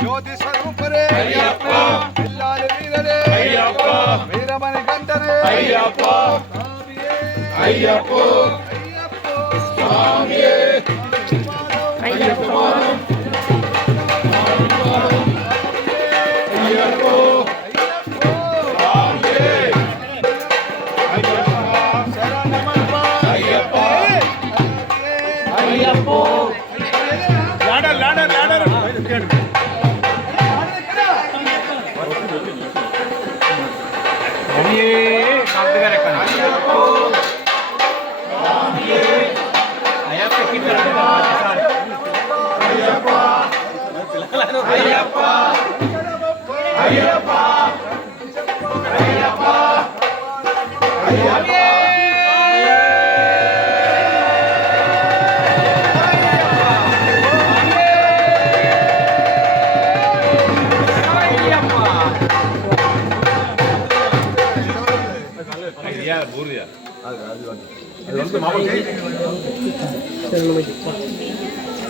జ్యోతి స్వరూపరే వీరమణి కంఠరే అయ్యప్ప స్వామియే అయ్యప్ప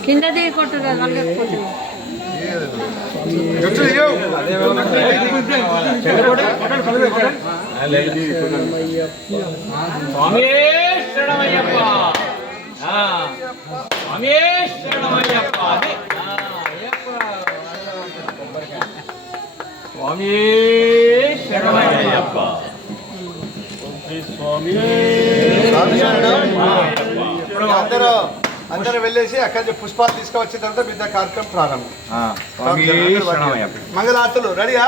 కింద దిగి కొట్టుగా అందరూ వెళ్ళేసి అక్కడి పుష్పాలు తీసుకువచ్చిన తర్వాత మిగతా కార్యక్రమం ప్రారంభం. మంగళార్తులు రెడీయా?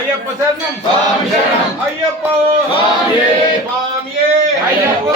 అయ్యప్ప శరణం స్వామి శరణం అయ్యప్ప స్వామియే స్వామియే అయ్యప్ప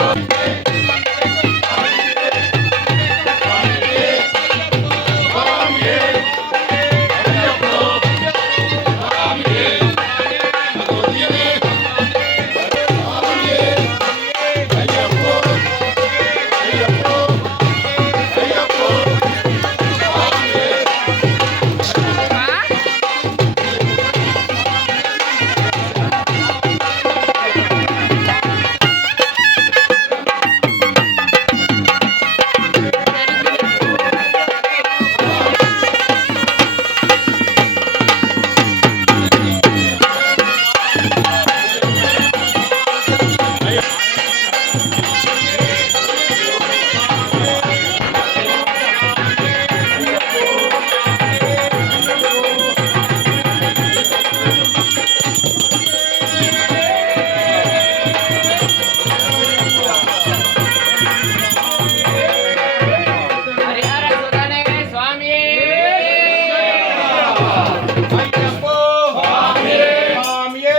అయ్యప్పో స్వామియే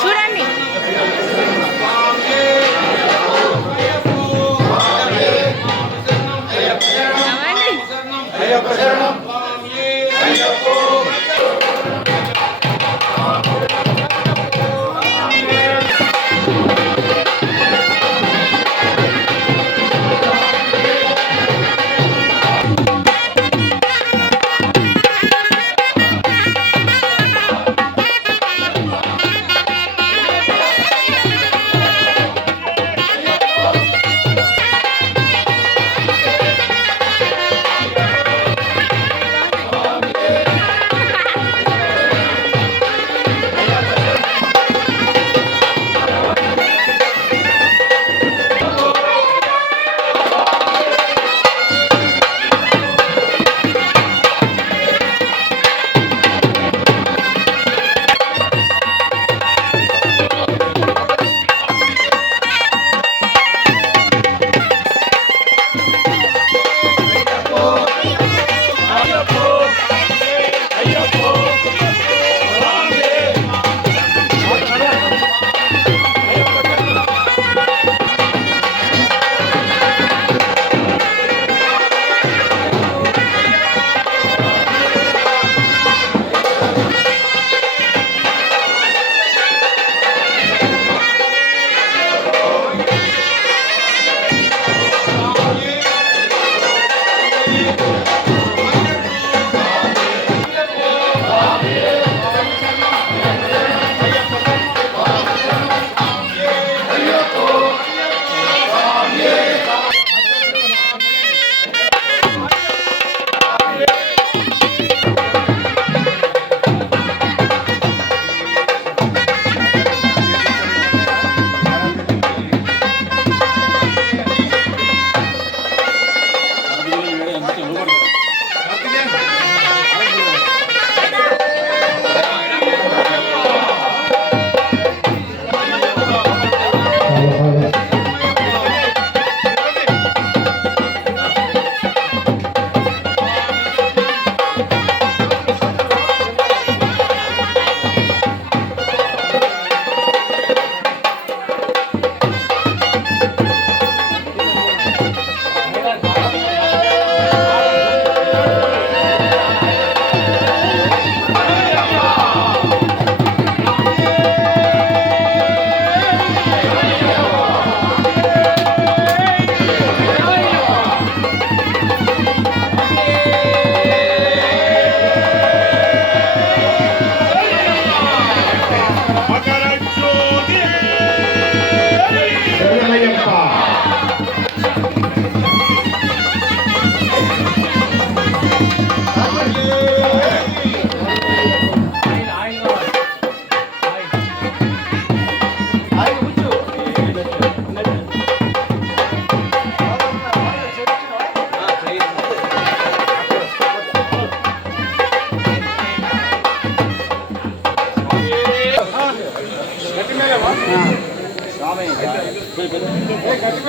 చూడండి నవ్వండి. అయ్యప్ప శరణం స్వామియే అయ్యప్పో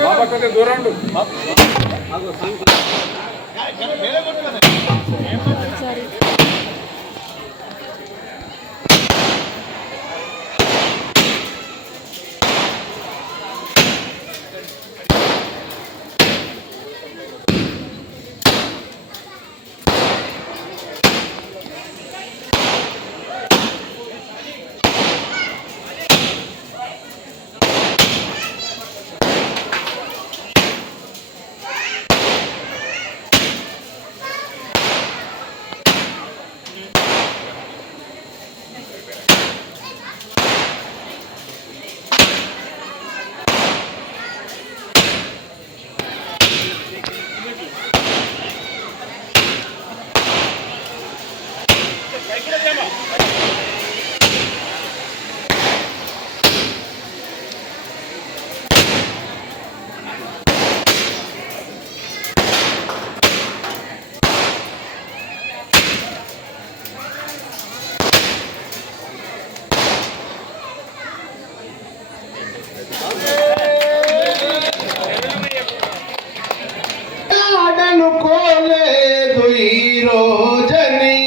బాబా కొంచెం దూరం ఉండు. సారీ అనుకోలేదు ఈ రోజని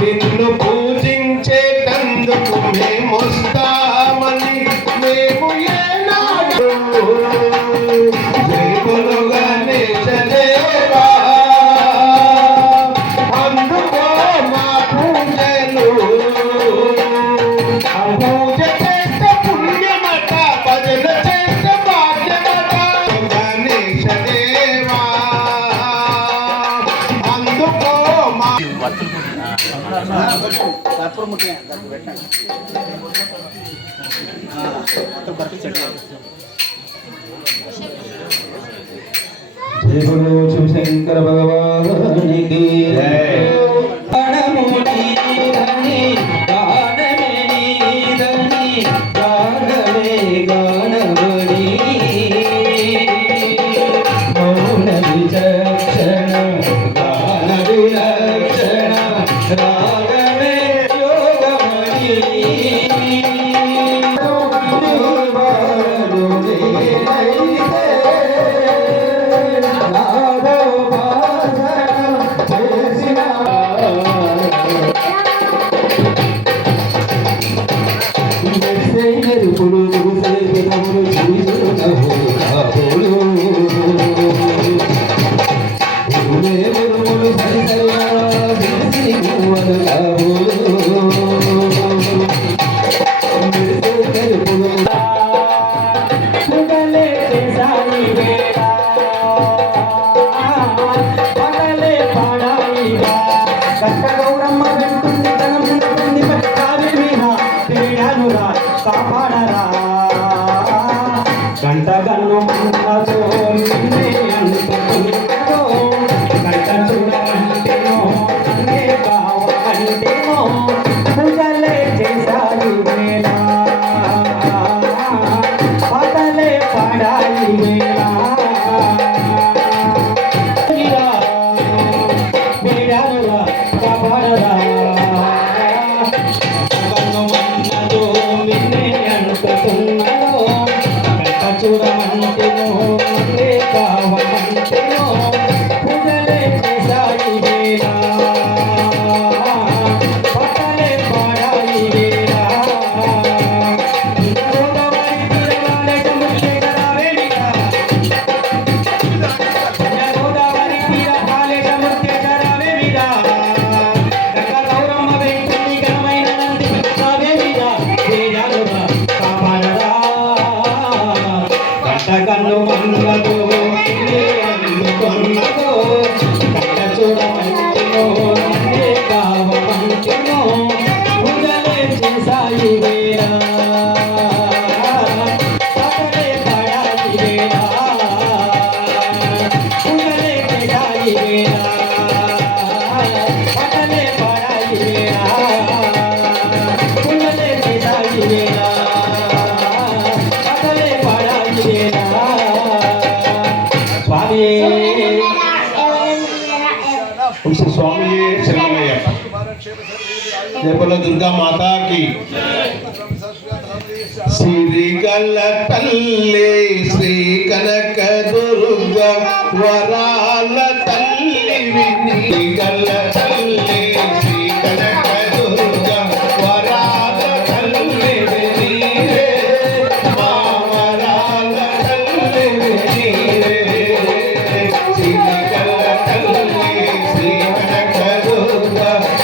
నిన్ను పూజించేటందుకు మేమొస్తామని మేము ఏనాడు జయములుగా నిజదేవా అందుకో మా పూజలు పూజ చేస్తే పుణ్యమట భజన చేస్తే భాగ్యమట గణేశదేవా అందుకో మా जय बोलो शिव शंकर भगवान की जय। गानमुनि धनी गानमेनि धनी गानमे गानमणि मौन विचक्षण गान विलक्षण रागमे योगमणि కాపాడరా గంట గన్ను మన్నదో నిన్నే అంటుకుంటదో గంట చూడమంటేనో నన్నే కావాలంటేనో పూజలే చేశారు వేళ పాటలే పాడాలి వేళ వేడారురా కాపాడరా చూడమంటేనో बोलो दुर्गा माता की సిరిగల తల్లి శ్రీ కనక దుర్గ వరాల తల్లి వినిగల తల్లి శ్రీ కనక దుర్గ వరాల తల్లి వినిరే మా వరాల తల్లి వినిరే సిరిగల తల్లి శ్రీ కనక దుర్గ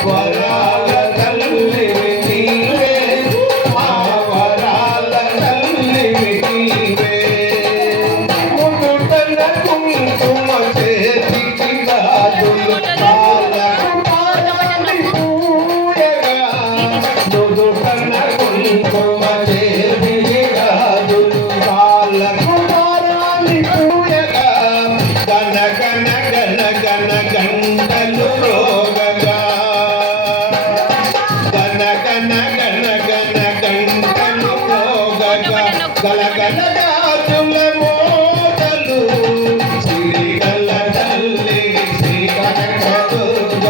వరాల తల్లి వినిరే మా వరాల తల్లి వినిరే మునుటన కుంకుమ చేతికి గాజులు కాళ్ళకు పూయగా నుదుటన కుంకుమ చేతికి గాజులు కాళ్ళకు పారాణి పూయగా గన గన గన గన గంటలు రోగగా గన గన గన గన గంటలు రోగగా గలగల గాజుల మోతలు శ్రీగల తల్లి శ్రీ కనక దుర్గ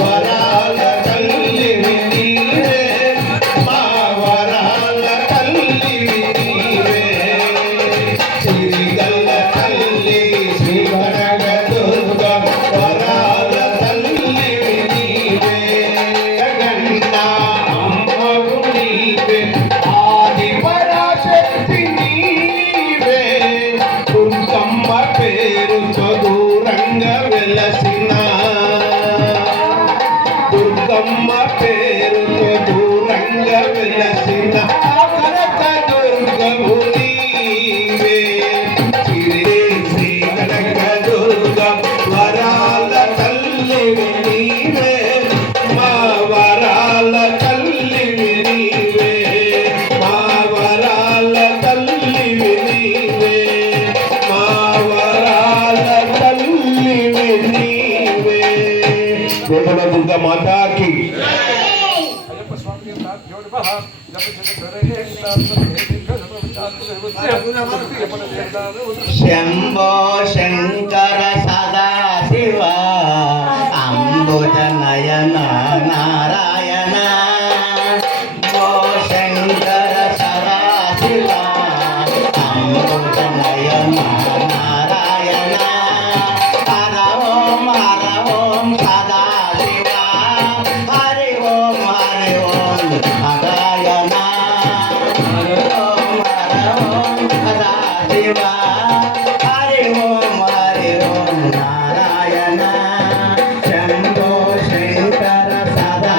వరాల తల్లి వినిరే మా వరాల తల్లి వినిరే శ్రీగల తల్లి శ్రీ కనక దుర్గ వరాల తల్లి వినిరే గంట అమ్మవు నీవే ఆది పరాశక్తి నీవే దుర్గమ్మ పేరుతో దూరంగా వెలసిన దుర్గమ్మ పేరుతో దూరంగా వెలసిన కనక దుర్గము నీవే శ్రీ కనక దుర్గ వరాల తల్లి నీవే మా వరాల తల్లి నీవే మా వరాల తల్లి నీవే మా వరాల తల్లి నీవే बोलो दुर्गा माता की శంభో శంకర సదా శివ అంబుజ నయన నారాయణ శంభో శంకర సదా శివ అంబుజ నయన నారాయణ హర ఓం సదా శివ హరి ఓం నారాయణ హరి ఓం సదా శివ హరి ఓం నారాయణ శంభో శంకర సదా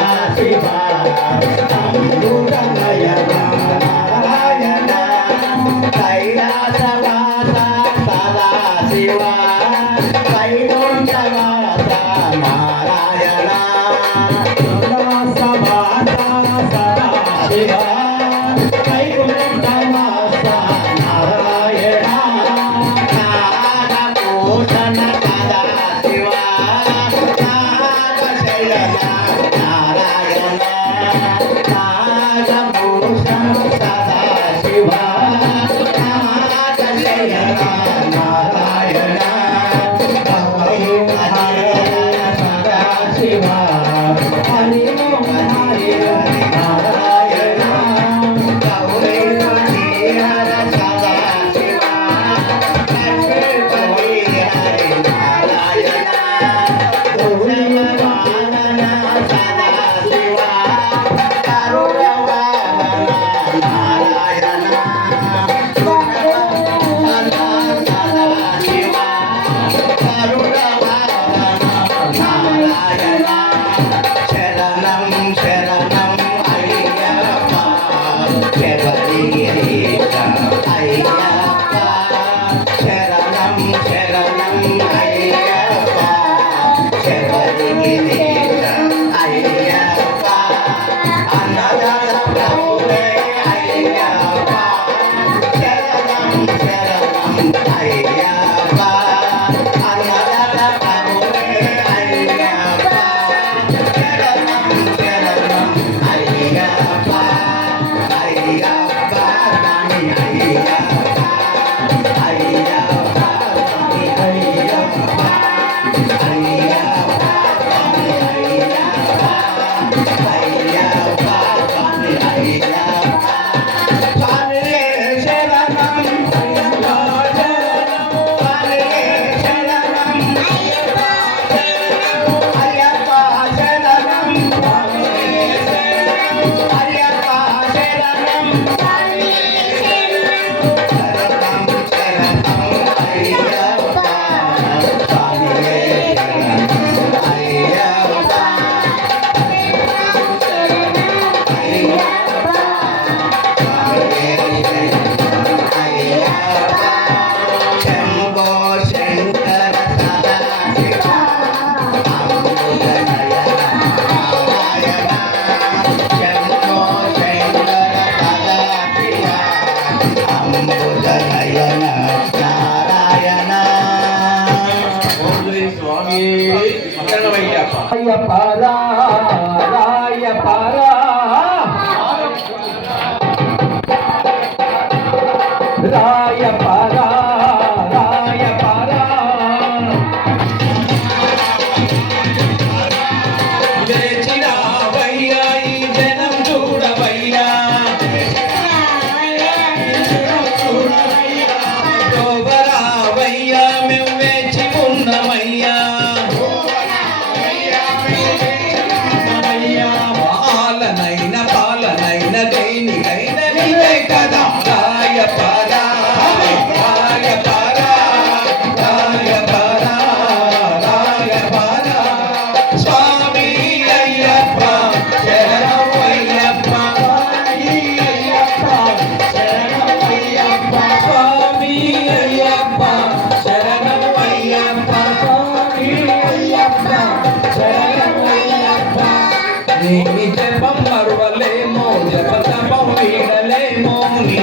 నీ జపం మరువలేమో జపతపం వీడలేమో నీ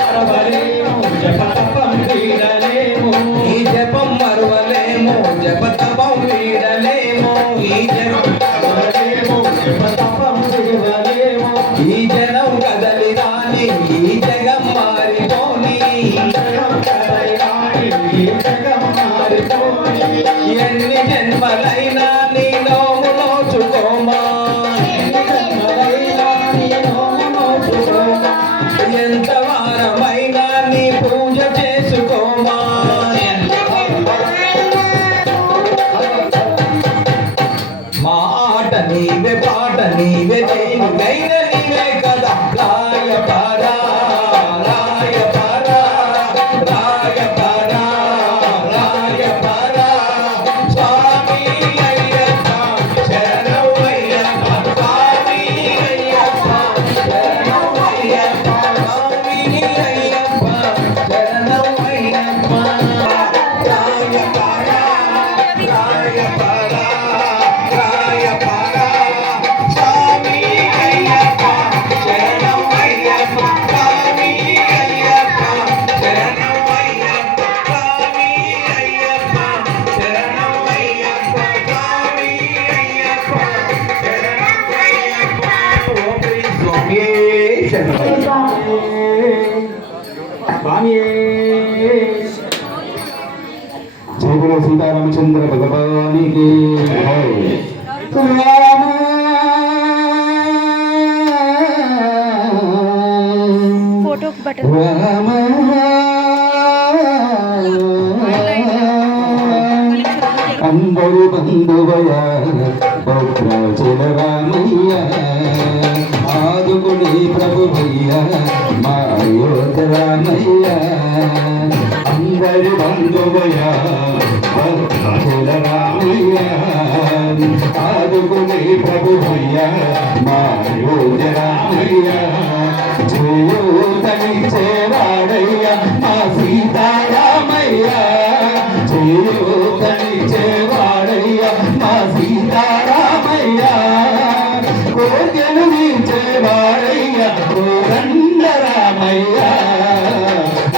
మరవలేము జపతపం వీడలేము ఈ జపం మరువలేమో జపతపం వీడలేమో ఈ జపం మరవలేము జపతపం వీడలేము ఈ జనం కదలి రాని ఈ జగం మారిపోని ఎన్ని జన్మలైనా నీ నోము నోచుకోమా ఎంత వారమైనా నీ పూజ చేసుకోమా మాట నీవే పాట నీవే దేనికైన నీవే కదా రాయపరా రాయపరా రాయపరా రాయపరా స్వామి అయ్యప్ప శరణం అయ్యప్ప స్వామి అయ్యప్ప శరణం అయ్యప్ప స్వామి అయ్యప్ప శరణం అయ్యప్ప రాయపరా రాయపరా రాయపరా స్వామి అయ్యప్ప శరణం అయ్యప్ప స్వామి అయ్యప్ప శరణం అయ్యప్ప స్వామి అయ్యప్ప శరణం అయ్యప్ప స్వామి అయ్యప్ప శరణం అయ్యప్ప ఓం శ్రీ స్వామియే శరణం జయ గురు సీతారామచంద్ర భగవానికి ఫోటో బటన్ అందరు బంధువయ భద్రాచల రామయ్య ఆదుకుని ప్రభువయ్య మా అయోధ్య రామయ్య అందరి బంధువయ భద్రాచల రామయ్య ఆదుకుని ప్రభువయ్య మా అయోధ్య రామయ్య చేయుతనిచ్చేవాడయ్య మా సీతారామయ్య చేయుతనిచ్చేవాడయ్య మా సీతారామయ్య కోర్కెలు తీర్చేవాడయ్య కోదండరామయ్య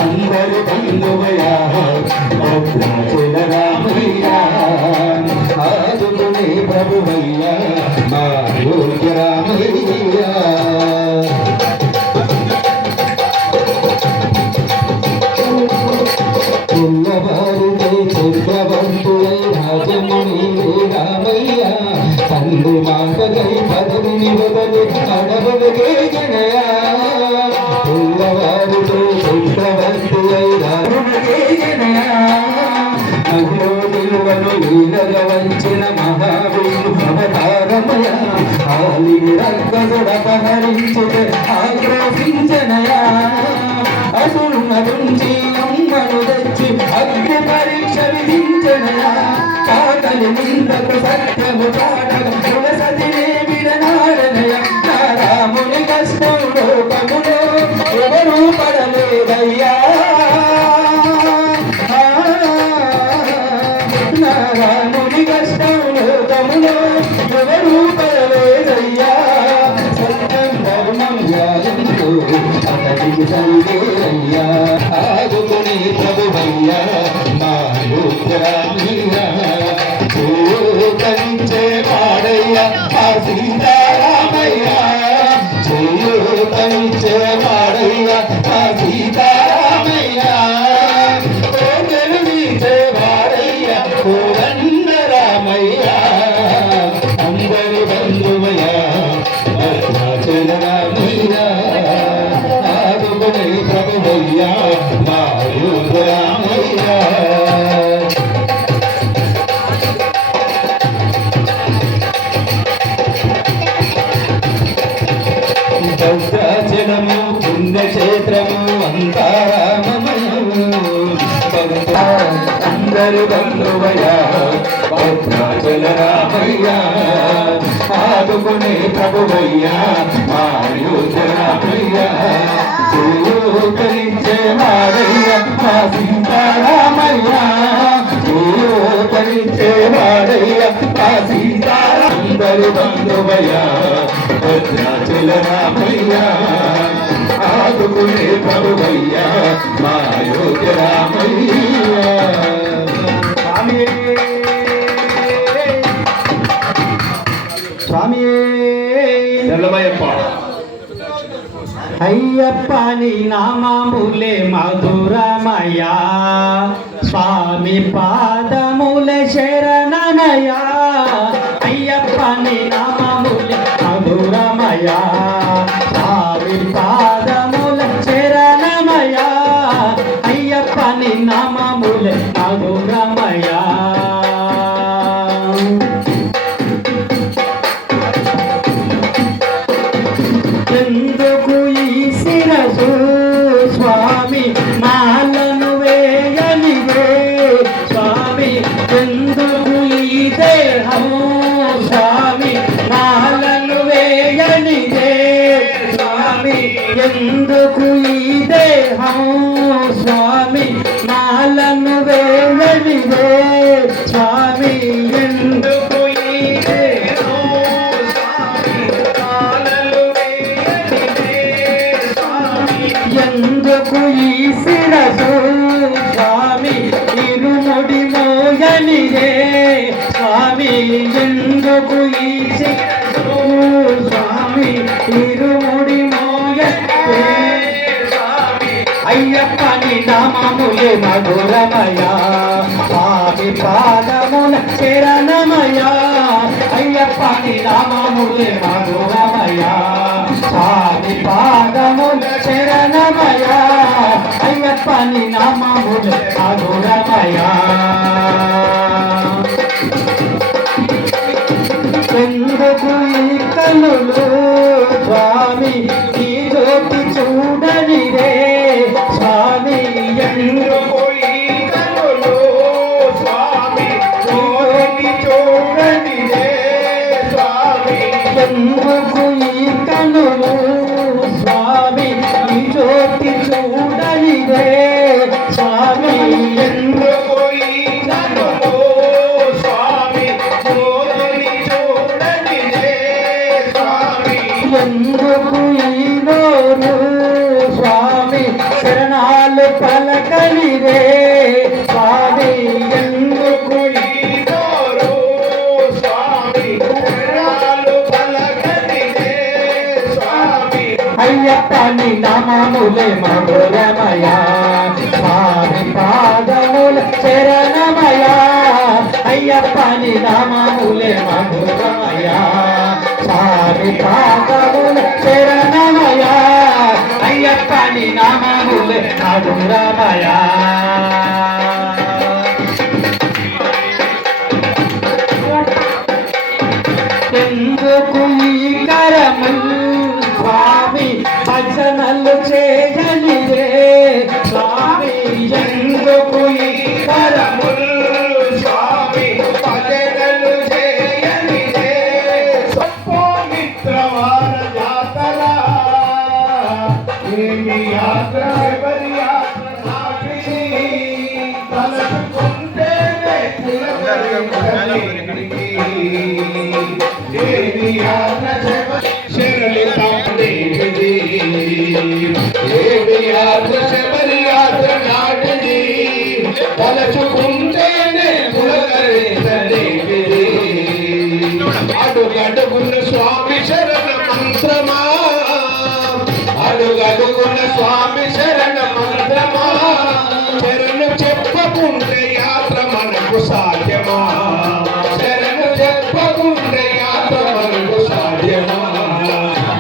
అందరి బంధువయ్య భద్రాచల రామయ్య ఆదుకునే ప్రభువయ్య మా యోగ్య రామయ్య పిల్లవారితో చంద్రవంతులై రాజముని రామయ్య తండ్రి మాటకై పదవిని వదలి అడవులకే గణయ పిల్లవారితో చంద్రవంతులై రాముడికే గణయ మహిళ విలువను వీలగా వంచిన మహావీరు అవతారమయ ఆలిని రక్కసుడపహరించుటే ఆక్రోశించనయా అసురుణ గుంచి అమ్మను తెచ్చి అగ్ని పరీక్ష విధించనయా కాకలి నిందకు సత్యము చాటకు తులసతినే విడనాడనయ నా రాముని కష్టం లోకములో ఎవరూ పడలేదయ్యా నా రాముని కష్టం లోకములో ఎవరూ పడలేదయ్యా సత్యం ధర్మం న్యాయంతో అతడికి సందేరయ్యా ఆదుకుని ప్రభువయ్యా నా యోగ్యరామయ్య చేయూతనిచ్చే వాడయ్యా మా సీతారామయ్య చేయూతనిచ్చే వాడయ్యా మా సీతారామయ్య కోర్కెలు తీర్చే వాడయ్య కోదండరామయ్య అందరి బంధువయ్య భద్రాచల రామయ్య ఆదుకునే ప్రభువయ్య మా యోగ్య రామయ్య భద్రాచలము పుణ్యక్షేత్రము అంతారామమయము అందరి బంధువయ్య భద్రాచల రామయ్య ఆదుకునే ప్రభువయ్య మా యోగ్య రామయ్య చేయూతనిచ్చే వాడయ్య మా సీతారామయ్య చేయూతనిచ్చే వాడయ్య మా సీతారామ అందరి బంధువయ్యా భద్రాచల రామయ్యా ఆదుకునే ప్రభువయ్యా మా యోగ్య రామయ్యా స్వామి తెల్లమయ్యప్ప అయ్యప్ప నీ నామములే మధురమయా స్వామి పాదములే శరణమయా అయ్యప్ప నీ నామములే మధురమయా స్వామి పాదములే శరణమయా అయ్యప్ప నీ నామములే మధురమయా ఎందుకు ఈ శిరసు స్వామి మాలను వేయనివే స్వామి ఎందుకు ఈ దేహము స్వామి మాలను వేయనిదే స్వామి ఎందుకు ఈ దేహము స్వామి మాలను వేయనిదే స్వామి ఎందుకు ఈ దేహము ఎందుకు ఈ శిరసు స్వామి ఇరుముడి మోయనిదే స్వామి ఎందుకు ఈ శిరసు స్వామి ఇరుముడి మోయనిదే స్వామి అయ్యప్ప నీ నామములే మధురమయా స్వామి పాదముల శరణమయా అయ్యప్ప నీ నామములే మధురమయా స్వామి పాదముల శరణమయా అయ్యప్ప నీ నామముల మధురమయా ఎందుకు ఈ కనులు స్వామి ఈ జ్యోతి చూడనిరే స్వామి ఎందుకు ఈ కనులు స్వామి జ్యోతి చూడనిరే స్వామి ఎందుకు ఈ కనులు స్వామి ఈ జ్యోతి చూడనిరే స్వామి ఎందుకు ఈ కనులు స్వామి జ్యోతిని చూడనిరే స్వామి ఎందుకు ఈ నోరు స్వామి శరణాలు పలకనిరే స్వామి ఎందుకు ఈ నోరు స్వామి శరణాలు పలకనిరే స్వామి అయ్యప్ప నీ నామములే మధురమయా స్వామి పాదముల శరణమయా అయ్యప్ప నీ నామములే మధురమయా స్వామి పాదముల శరణమయా అయ్యప్ప నీ నామములే మధురమయా ఎందుకు ఈ కరము స్వామి భజనలు చేయనిరే స్వామి ఎందుకు ఈ కరములు స్వామి భజనలు చేయనిరే మిత్రవార జాతర ఏమి యాత్ర ఎవరి యాత్ర నాటిది తలచుకుంటేనే ఏమి యాత్ర శరణి తాండేది ఏమి యాత్ర శబరి యాత్ర నాటిది తలచుకుంటేనే పులకరించలేది అడుగడుగున్న స్వామి శరణ మంత్రమా అడుగడుగున్న స్వామి శరణ మంత్రమా శరణు చెప్పకుంటే యాత్ర మనకు సాధ్యమా శరణు చెప్పకుంటే యాత్ర మనకు సాధ్యమా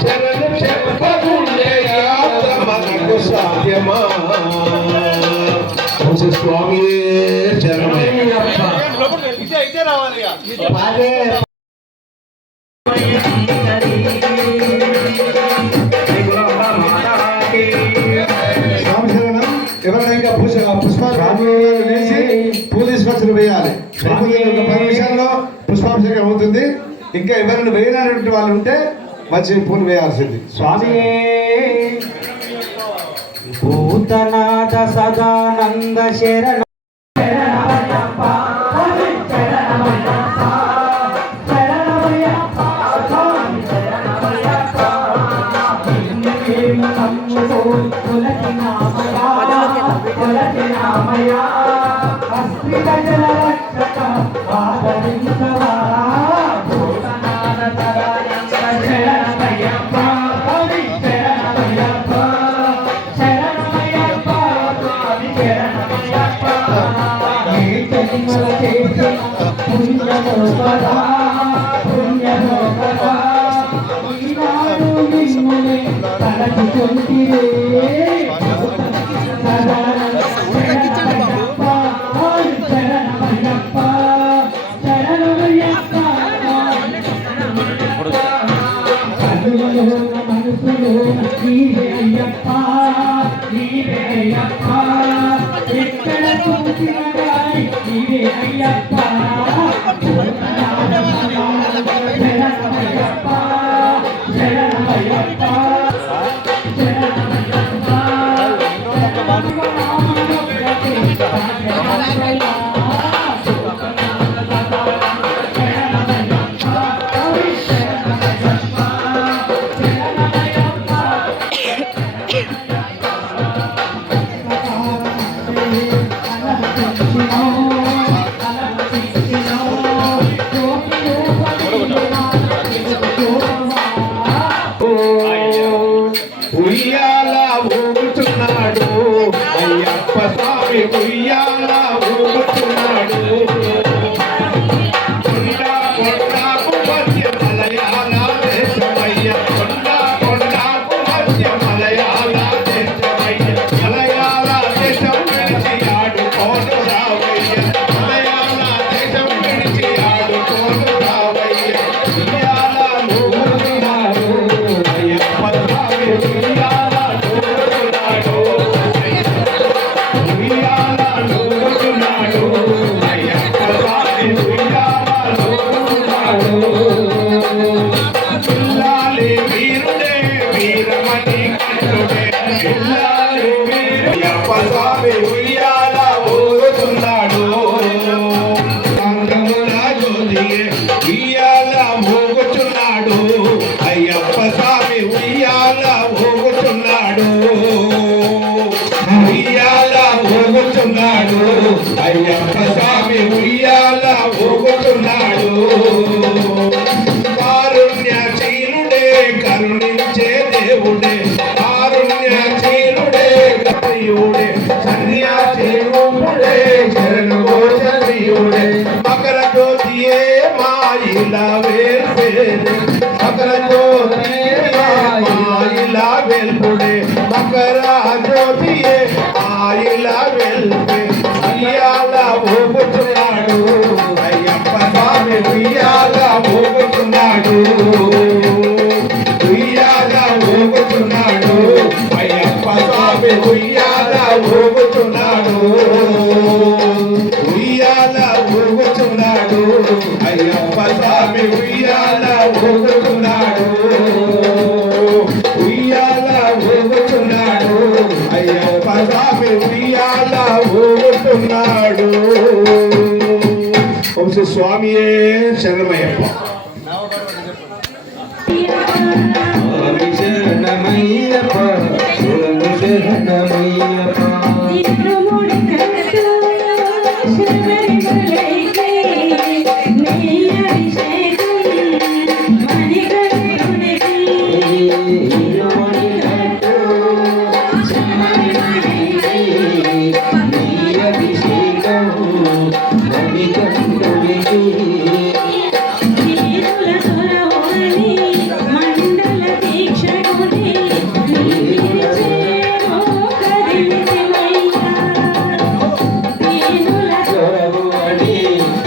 శరణు చెప్పకుంటే యాత్ర మనకు సాధ్యమా స్వామి శరణమయ్యప్ప అయితే రావాలి స్వామి శరణం. ఎవరైనా పుష్పాలు వేసి పూలు తీసుకొచ్చి వేయాలి. 10 నిమిషాల్లో పుష్పాభిషేకం అవుతుంది. ఇంకా ఎవరైనా వేయనటువంటి వాళ్ళు ఉంటే మంచి పూలు వేయాల్సింది. స్వామి భూతనాథ సదానంద శరణ శరణమయ్యప్ప ఉయ్యాల ఊగుతున్నాడు అయ్యప్ప స్వామి ఉయ్యాల ఊగుతున్నాడు కొండ కొండకు మధ్య మలయాళ దేశమయ్య కొండ కొండకు మధ్య మలయాళ దేశమయ్య మలయాళ దేశం విడిచి ఆడుకోను రావయ్య మలయాళ దేశం విడిచి ఆడుకోను రావయ్య ఉయ్యాల ఊగుతున్నాడు అయ్యప్ప స్వామి ఉయ్యాల ఊగుతున్నాడు ఉయ్యాల ఊగుతున్నాడు అయ్యప్ప స్వామి ఉయ్యాల ఊగుతున్నాడు పిల్లాలి వీరుడే వీరమణి కంఠుడే పిల్లాలి వీరు అయ్యప్ప స్వామి ఉయ్యాల ఊగుతున్నాడు సంగముల జ్యోతియే ఉయ్యాల ఊగుతున్నాడు అయ్యప్ప స్వామి ఉయ్యాల ఊగుతున్నాడు ఉయ్యాల ఊగుతున్నాడు అయ్యప్ప స్వామి ఉయ్యాల ఊగుతున్నాడు కారుణ్యశీలుడే కరుణించే దేవుడే కారుణ్యశీలుడే కరియుడే సన్యాసీయుడే శరణు ఘోషీయుడే మకర జ్యోతియే మాయిల వేల్పేదే మకర జ్యోతియే మాయిల వెల్పుడే మకర జ్యోతియే ఆయిల వెల్పే ఉయ్యాల ఊగుతున్నాడు అయ్యప్ప స్వామి ఉయ్యాల ఊగుతున్నాడు ఉయ్యాల ఊగుతున్నాడు అయ్యప్ప స్వామి ఉయ్యాల ఊగుతున్నాడు ఉయ్యాల ఊగుతున్నాడు అయ్యప్ప స్వామి ఉయ్యాల ఊగుతున్నాడు ఉయ్యాల ఊగుతున్నాడు అయ్యప్ప స్వామి ఉయ్యాల ఊగుతున్నాడు ఓం శ్రీ స్వామియే శరణమయ్యప్ప స్వామి శరణమయ్యప్ప స్వామి శరణమయ్యప్ప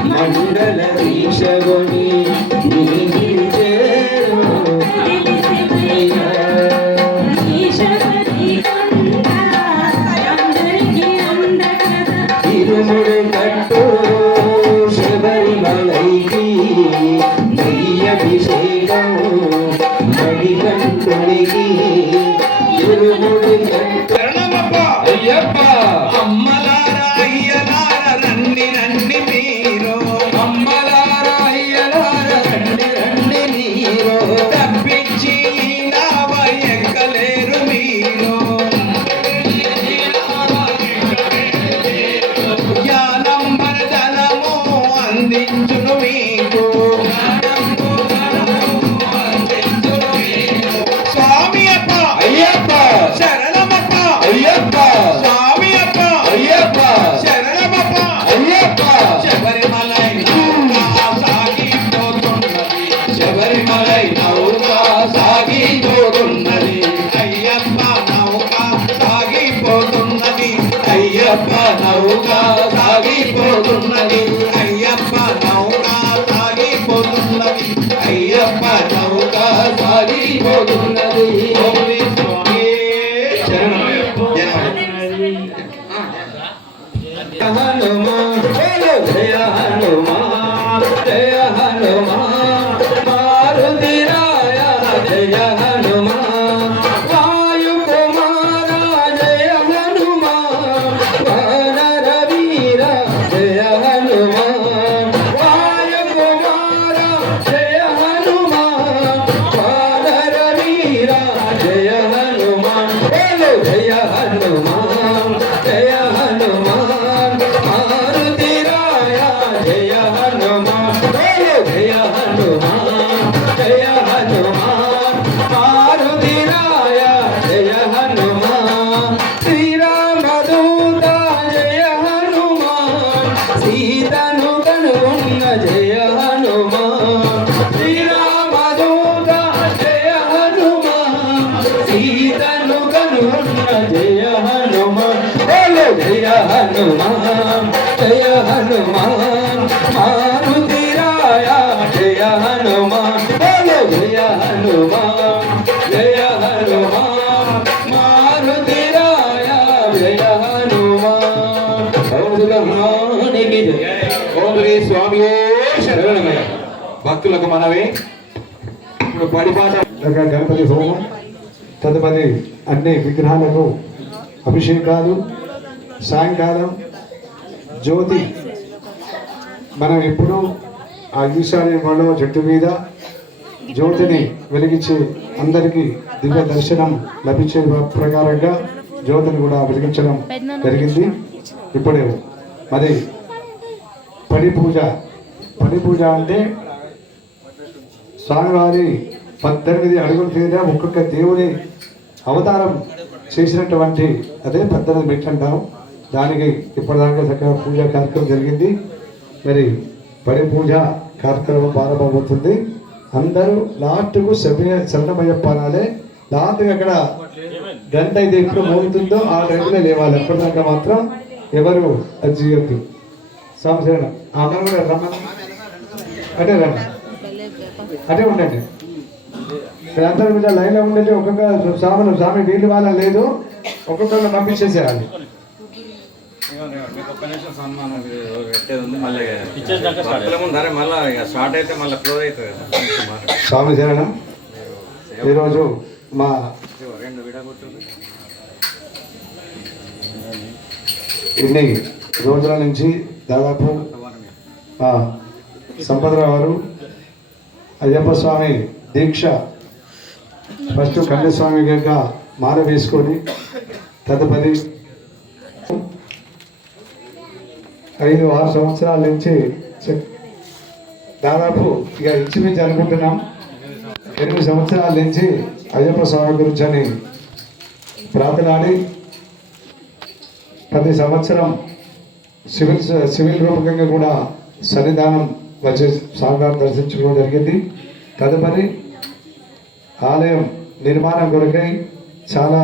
మండల దీక్షగొని ఇరుముడు కట్టు శబరిమలైకి నెయ్యభిషేకం మణికంఠునికి ఇరుముడు కట్టు అయ్యప్ప అమ్మలారా అయ్యలారా రండి రండి మీరు అమ్మలారా అయ్యలారా రండి రండి నీరో తప్పించి నావ ఎక్కలేరు మీరు జ్ఞానం వరదనము అందించును మీకు స్వామి అప్ప అయ్యప్ప శరణమప్ప అయ్యప్ప స్వామి అప్ప అయ్యప్ప శరణమప్ప అయ్యప్ప శబరిమలై నౌకా సాగిపోతున్నది శబరిమలై నౌకా సాగిపోతున్నది అయ్యప్ప జయ హనుమాన్ వాయు కుమార జయ హనుమాన్ వానర వీర జయ హనుమాన్ వాయు కుమార జయ హనుమాన్ వానర వీర జయ హనుమాన్ బోలో జయ హనుమాన్ జయ హనుమాన్ మారుతి రాయ జయ హనుమాన్ బోలో జయ హనుమాన్ జయ హనుమాన్ మారుతి రాయ జయ హనుమాన్ శ్రీరామదూత జయ హనుమాన్ సీతను కనుగొన్న జయ హనుమాన్ శ్రీరామదూత జయ హనుమాన్ సీతను కనుగొన్న జయ హనుమాన్ బోలో జయ హనుమాన్ జయ హనుమాన్ మారుతి రాయ జయ హనుమాన్ బోలో జయ హనుమాన్ జయ హనుమాన్ మారుతి రాయ జయ హనుమాన్ హనుమానికి జయ ఓం శ్రీ స్వామియే శరణమయ్య భక్తులకు మనవే ఇప్పుడు పడిపాట గణపతి హోమం తదుపరి అన్ని విగ్రహాలకు అభిషేకాలు సాయంకాలం జ్యోతి మనం ఎప్పుడు ఆ ఈశాన్య మండపం చెట్టు మీద జ్యోతిని వెలిగించి అందరికీ దివ్య దర్శనం లభించే ప్రకారంగా జ్యోతిని కూడా వెలిగించడం జరిగింది. ఇప్పుడు మరి పడి పూజ అంటే స్వామివారి 18 అడుగుల మీద ఒక్కొక్క దేవుని అవతారం చేసినటువంటి అదే 18 మెట్లు అంటాం. దానికి ఇప్పటిదాకా చక్కగా పూజా కార్యక్రమం జరిగింది. మరి పడి పూజ కార్యక్రమం ప్రారంభమవుతుంది. అందరూ లాస్ట్కు శరణమయ్యప్ప అనాలే. లాస్ట్గా అక్కడ గంట అయితే ఎప్పుడు మోగుతుందో ఆ టైంలో లేవాలి. అప్పటిదాకా మాత్రం ఎవరు అది చేయొద్దు. సంశయం అందరూ కూడా రమ్మని అంటే రండి, అటే ఉండండి. అందరూ కూడా లైన్లో ఉండండి. ఒక్కొక్క స్వామి వీళ్ళు వాళ్ళ లేదు, ఒక్కొక్కరిని పంపించేసేయాలి. స్వామి శరణం. ఈరోజు మా ఇన్ని రోజుల నుంచి దాదాపు సంపదరావు గారు అయ్యప్ప స్వామి దీక్ష ఫస్ట్ కన్యస్వామి గంట మాల వేసుకొని తదుపరి 5-6 సంవత్సరాల నుంచి దాదాపు ఇక ఇంచుమించి అనుకుంటున్నాం 8 సంవత్సరాల నుంచి అయ్యప్ప స్వామి గురించి అని ప్రార్థనాడి ప్రతి సంవత్సరం సివిల్ రూపకంగా కూడా సన్నిధానం వచ్చే స్వామివారిని దర్శించుకోవడం జరిగింది. తదుపరి ఆలయం నిర్మాణం కొరకై చాలా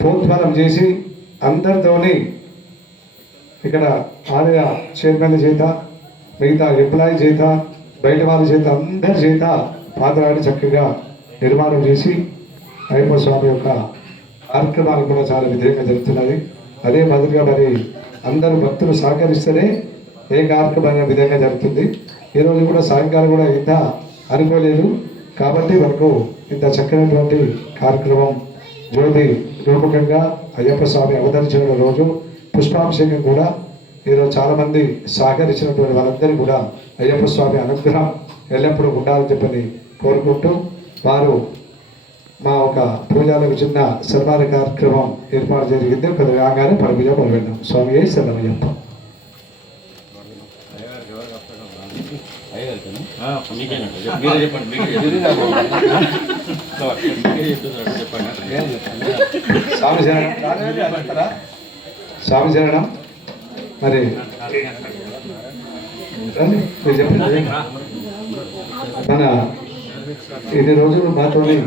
ప్రోత్సాహం చేసి అందరితోని ఇక్కడ ఆలయ చైర్మన్ చేత, మిగతా ఎంప్లాయీ చేత, బయట వాళ్ళ చేత, అందరి చేత పాత్రాడి చక్కగా నిర్మాణం చేసి అయ్యప్ప స్వామి యొక్క కార్యక్రమాలు కూడా చాలా విధంగా జరుగుతున్నది. అదే మాదిరిగా మరి అందరూ భక్తులు సహకరిస్తేనే ఏ కార్యక్రమం విధంగా జరుగుతుంది. ఈరోజు కూడా సాయంకాలం కూడా ఇంత అనుకోలేదు కాబట్టి మనకు ఇంత చక్కనటువంటి కార్యక్రమం జ్యోతి రూపకంగా అయ్యప్ప స్వామి అవతరించిన రోజు పుష్పాభిషేకం కూడా ఈరోజు చాలామంది సహకరించినటువంటి వాళ్ళందరినీ కూడా అయ్యప్ప స్వామి అనుగ్రహం ఎల్లప్పుడూ ఉండాలని చెప్పని కోరుకుంటూ వారు మా ఒక పూజలకు చిన్న సన్మాన కార్యక్రమం ఏర్పాటు జరిగింది. ఒక రాగానే పడిపూజ మొదలుపెట్టాం. స్వామి శరణమయ్యప్ప. స్వామి శరణం. స్వామి శరణం. మరి చెప్పండి. మన ఇన్ని రోజులు మాతోని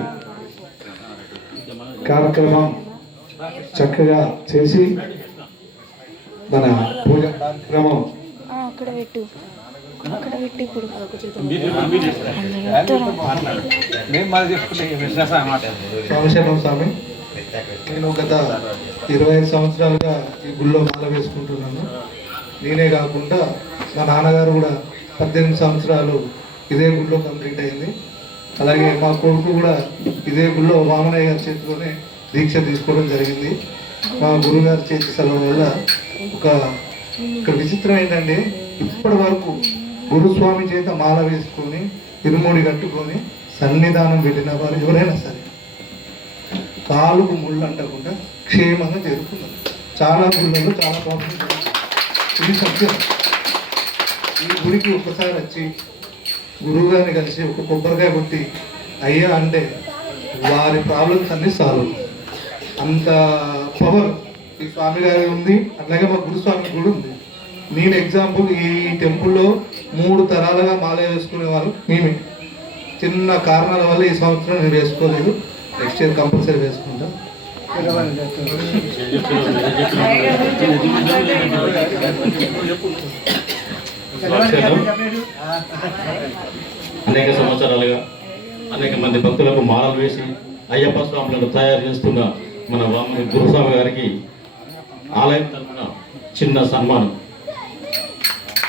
కార్యక్రమం చక్కగా చేసి మన పూజ కార్యక్రమం అక్కడ పెట్టు ఇప్పుడు సంక్షేమం స్వామి. నేను గత 25 సంవత్సరాలుగా ఈ గుళ్ళో మాల వేసుకుంటున్నాను. నేనే కాకుండా మా నాన్నగారు కూడా 18 సంవత్సరాలు ఇదే గుడిలో కంప్లీట్ అయింది. అలాగే మా కొడుకు కూడా ఇదే గుడిలో వామనయ్య గారి చేతిలోనే దీక్ష తీసుకోవడం జరిగింది. మా గురుగారి చేతి సెలవు వల్ల ఒక విచిత్రం ఏంటంటే ఇప్పటి వరకు గురుస్వామి చేత మాల వేసుకొని ఇరుముడి కట్టుకొని సన్నిధానం వెళ్ళిన వారు ఎవరైనా సరే కాలుకు ముళ్ళు అంటకుండా క్షేమంగా జరుగుతున్నారు. చాలా గుళ్ళలో చాలా బాగుంటుంది. ఇది సత్యం. ఈ గుడికి ఒక్కసారి వచ్చి గురువుగారిని కలిసి ఒక కొబ్బరికాయ కొట్టి అయ్యా అంటే వారి ప్రాబ్లమ్స్ అన్నీ సాల్వ్. అంత పవర్ ఈ స్వామి గారి ఉంది. అట్లాగే మా గురుస్వామి కూడా ఉంది. నేను ఎగ్జాంపుల్ ఈ టెంపుల్లో 3 తరాలుగా మాల వేసుకునే వాళ్ళు మేమే. చిన్న కారణాల వల్ల ఈ సంవత్సరం నేను వేసుకోలేదు. నెక్స్ట్ ఇయర్ కంపల్సరీ వేసుకుంటా. అనేక సంవత్సరాలుగా అనేక మంది భక్తులకు మాలలు వేసి అయ్యప్ప స్వాములను తయారు చేస్తున్న మన వామన గురుస్వామి గారికి ఆలయం తరఫున చిన్న సన్మానం.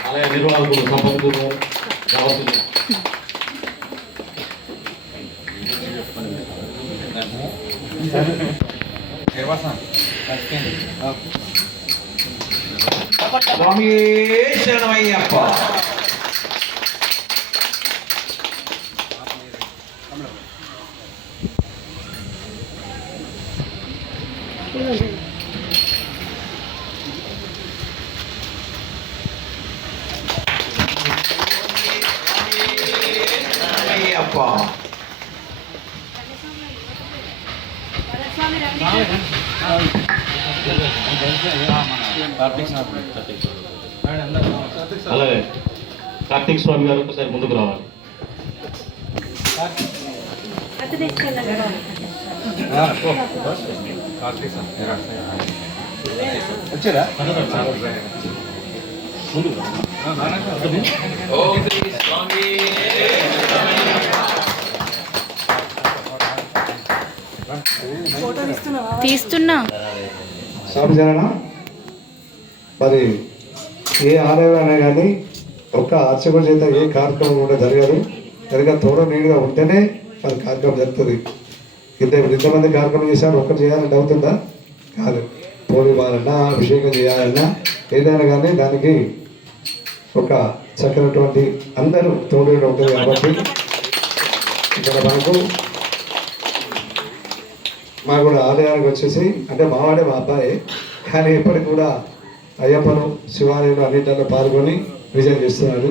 ఆలయ నిర్వాహకులు సంపత్తులు రావాల్సింది. స్వామి శరణమయ్యప్ప. అలాగే కార్తీక్ స్వామి గారు ఒకసారి ముందుకు రావాలి. వచ్చారా? తీస్తున్నా. స్వామి జరణ మరి ఏ ఆలయమైనా కానీ ఒక్క అర్చకుల చేత ఏ కార్యక్రమం కూడా జరగదు. కనుక తోడు నీడుగా ఉంటేనే మరి కార్యక్రమం జరుగుతుంది. ఇంతమంది కార్యక్రమం చేశారు, ఒక్కరు చేయాలని అవుతుందా? కాదు. తోడు ఇవ్వాలన్నా అభిషేకం చేయాలన్నా ఏదైనా కానీ దానికి ఒక చక్కనటువంటి అందరూ తోడు ఉంటుంది. కాబట్టి ఇక్కడ మా కూడా ఆలయానికి వచ్చేసి అంటే మావాడే మా అబ్బాయి, కానీ ఇప్పటికి కూడా అయ్యప్పను శివాలయంలో అన్నింటిలో పాల్గొని విజయం చేస్తున్నాడు.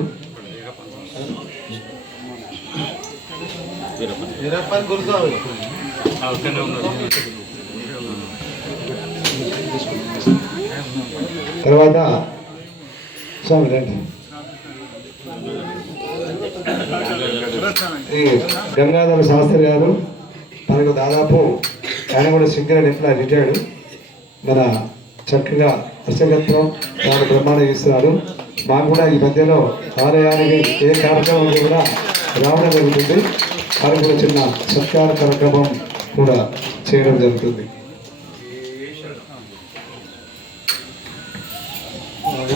తర్వాత స్వామి రండి. ఈ గంగాధర శాస్త్రి గారు మనకు దాదాపు ఆయన కూడా సింగర్ ఎట్లా రిటైర్డ్. మన చక్కగా దర్శకత్వం చాలా బ్రహ్మాండం చేస్తున్నారు. మాకు కూడా ఈ మధ్యలో ఆలయానికి ఏ కార్యక్రమం కూడా రావడం జరుగుతుంది. వారికి కూడా చిన్న సత్కార కార్యక్రమం కూడా చేయడం జరుగుతుంది.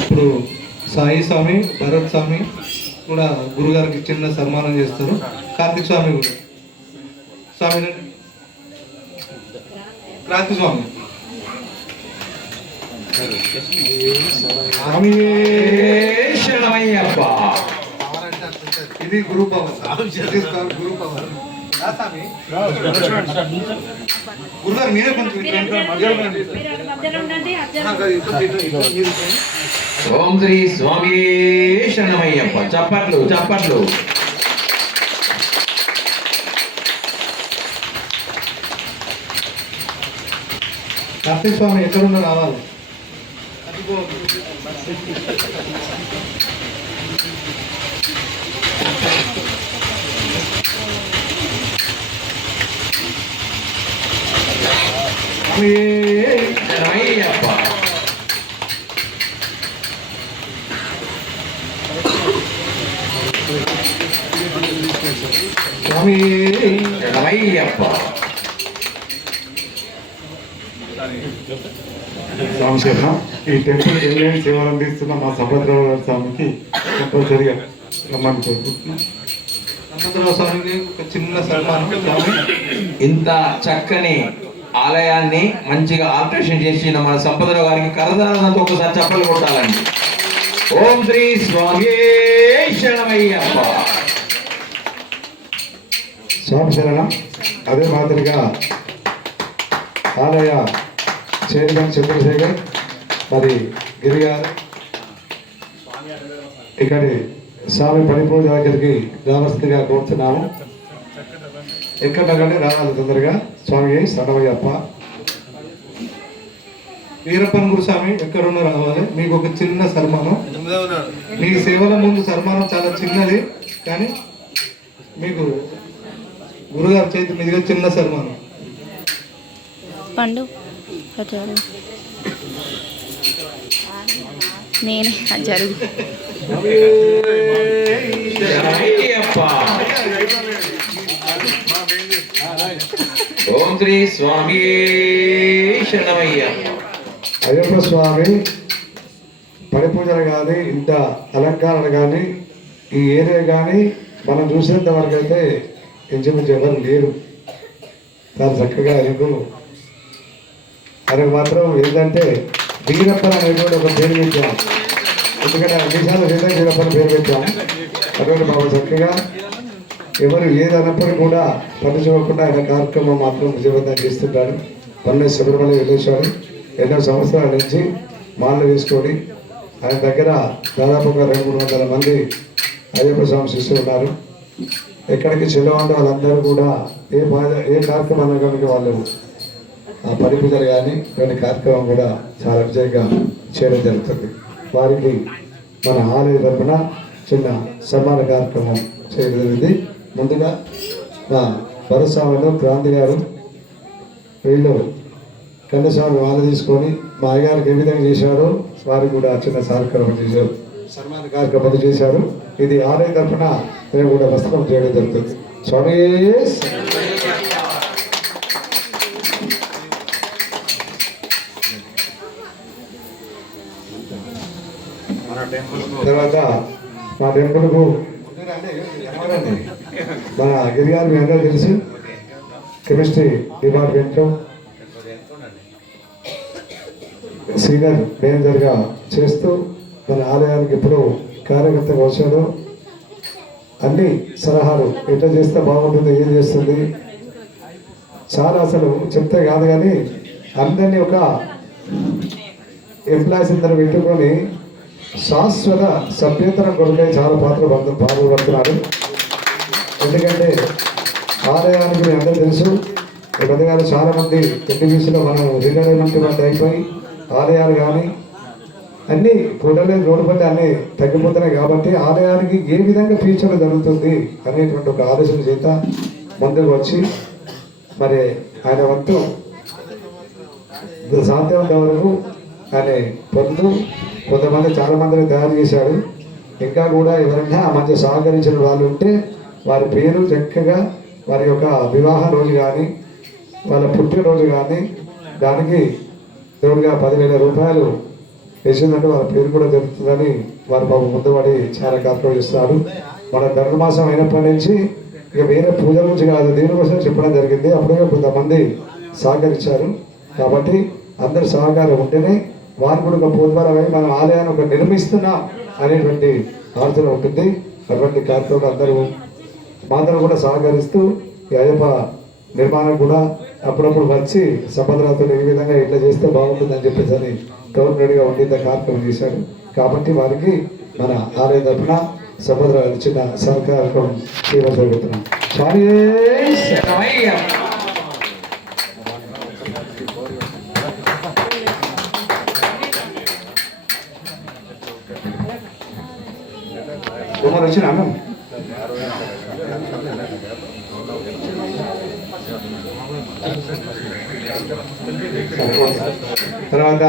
ఇప్పుడు సాయి స్వామి, భరత్ స్వామి కూడా గురుగారికి చిన్న సన్మానం చేస్తారు. కార్తీక్ స్వామి కూడా స్వామి క్రాంతి స్వామి శరణమయ్యప్ప. ఇది గురు పవర్. గురు పవర్ గురుగారు మీరే ఓం శ్రీ స్వామి శరణమయ్యప్ప. చప్పట్లు చప్పట్లు. కార్తీక్ స్వామి ఎక్కడున్నా రావాలి. శరణమయ్యప్ప. స్వామి శరణమయ్యప్ప. స్వామి శరణ. ఈ టెంపుల్ ఏమేమి సేవలు అందిస్తున్న మా సంపత్రావు గారి స్వామికి కంపల్సరిగా రమ్మని కోరుకుంటున్నాం. సంపతరావు స్వామికి ఒక చిన్న సన్మానం స్వామి. ఇంత చక్కని ఆలయాన్ని మంచిగా ఆపరేషన్ చేసిన మన సంపదరావు గారికి కరదానంతో ఒకసారి చప్పలు కొట్టాలండి. ఓం శ్రీ స్వామి శరణమయ్యప్ప. స్వామి శరణం. అదే మాదిరిగా ఆలయ చైర్మన్ చంద్రశేఖర్ మరి గిరి గారు ఇక్కడి స్వామి పడిపూజ దగ్గరికి రావాల్సిందిగా కోరుతున్నాము. ఎక్కడంటే రావాలి తొందరగా. స్వామి శరణమయ్యప్ప. వీరప్పన్ గురుస్వామి ఎక్కడున్నా రావాలి. మీకు ఒక చిన్న సన్మానం. మీ సేవల ముందు సన్మానం చాలా చిన్నది, కానీ మీకు గురుగారు చేతి మీదుగా చిన్న సన్మానం. పండు జరుగు, నేనే జరుగు. శరణమయ్యప్ప. ఓం శ్రీ స్వామి శరణమయ్యప్ప. అయ్యప్ప స్వామి పడిపూజలు కానీ ఇంత అలంకరణ కానీ ఈ ఏరియా కానీ మనం చూసేంత వరకు అయితే ఇంచుమించు ఎవరు లేరు. చాలా చక్కగా ఆయనకు మాత్రం ఏంటంటే వీరప్పన్ అనేటువంటి ఒక పేరు పెట్టాం. ఎందుకంటే విశాల సీత వీరప్పన్ పేరు పెట్టాం. అటువంటి బాబు చక్కగా ఎవరు ఏదన్నప్పటికీ కూడా పట్టించుకోకుండా ఆయన కార్యక్రమం మాత్రం విజయవంతం చేస్తుంటాడు. పల్లె సుబ్రహ్మణ్యం వెళ్ళేశాడు. ఎన్నో సంవత్సరాల నుంచి మాలలు వేసుకొని ఆయన దగ్గర దాదాపుగా 200-300 మంది అయ్యప్ప స్వామి శిష్యులు ఉన్నారు. ఎక్కడికి చెల్లవాళ్ళు వాళ్ళందరూ కూడా ఏ కార్యక్రమాన్ని కనుక వాళ్ళు ఆ పడిపూజలు కానీ ఇటువంటి కార్యక్రమం కూడా చాలా విజయంగా చేయడం జరుగుతుంది. వారికి మన ఆలయ తరఫున చిన్న సన్మాన కార్యక్రమం చేయడం జరిగింది. ముందుగా మా భరస్వామిలో క్రాంతి గారు వీళ్ళు కన్నస్వామి వాళ్ళ తీసుకొని మా అయ్యగారికి ఏ విధంగా చేశారో వారికి కూడా చిన్న కార్యక్రమం చేశారు, సన్మాన కార్యక్రమాలు చేశారు. ఇది ఆలయ తరఫున మేము కూడా వస్త్రం చేయడం జరుగుతుంది. స్వామి తర్వాత మా టెంపుల్కు మన గిరిగారు మీ అందరూ తెలుసు, కెమిస్ట్రీ డిపార్ట్మెంట్లో సీనియర్ మేనేజర్గా చేస్తూ మన ఆలయానికి ఎప్పుడూ కార్యకర్తగా వచ్చాడు. అన్ని సలహాలు ఎట్లా చేస్తే బాగుంటుంది, ఏం చేస్తుంది చాలా అసలు చెప్తే కాదు, కానీ అందరినీ ఒక ఎంప్లాయీస్ అందరూ పెట్టుకొని శాశ్వత సభ్యతన కొరకై చాలా పాల్పడుతున్నారు. ఎందుకంటే ఆలయానికి మీ అందరూ తెలుసు, ఈ పెద్దగారు చాలామంది ఎన్టీవీసీలో మనం రిటైర్మెంట్ అయిపోయి ఆలయాలు కానీ అన్నీ కూడలే రోడ్డుపట్టి అన్నీ తగ్గిపోతున్నాయి. కాబట్టి ఆలయానికి ఏ విధంగా ఫ్యూచర్ జరుగుతుంది అనేటువంటి ఒక ఆలోచన చేత ముందుకు వచ్చి మరి ఆయన వంతు సాధ్యమైనంత వరకు ఆయన పొందుతూ కొంతమంది చాలామందిని తయారు చేశాడు. ఇంకా కూడా ఎవరైనా మంచి సహకరించిన వాళ్ళు ఉంటే వారి పేరు చక్కగా వారి యొక్క వివాహ రోజు కానీ వాళ్ళ పుట్టినరోజు కానీ దానికి దేవుడిగా 10,000 రూపాయలు వేసిందంటే వాళ్ళ పేరు కూడా జరుగుతుందని వారు బాబు ముందుపడి చాలా కార్యక్రమం చేస్తున్నారు. మన ధనుర్మాసం అయినప్పటి నుంచి ఇక వేరే పూజ నుంచి కాదు, దీనికోసం చెప్పడం జరిగింది. అప్పుడే కొంతమంది సహకరించారు. కాబట్టి అందరి సహకారం ఉంటేనే వారు కూడా ఒక పూర్వరమై మన ఆలయాన్ని ఒక నిర్మిస్తున్నాం అనేటువంటి ఆలోచన ఉంటుంది. అటువంటి కార్యక్రమాలు అందరూ మాత్రం కూడా సహకరిస్తూ ఈ అయ్యప్ప నిర్మాణం కూడా అప్పుడప్పుడు వచ్చి సంపదరాతో ఏ విధంగా ఇట్లా చేస్తే బాగుంటుందని చెప్పేసి అని గవర్నమెంట్గా ఉండి కార్యక్రమం చేశారు. కాబట్టి వారికి మన ఆలయ తరఫున సంపదరాలు ఇచ్చిన సహకారం చేయబోతున్నాం. స్వామి వచ్చిన అన్నం తర్వాత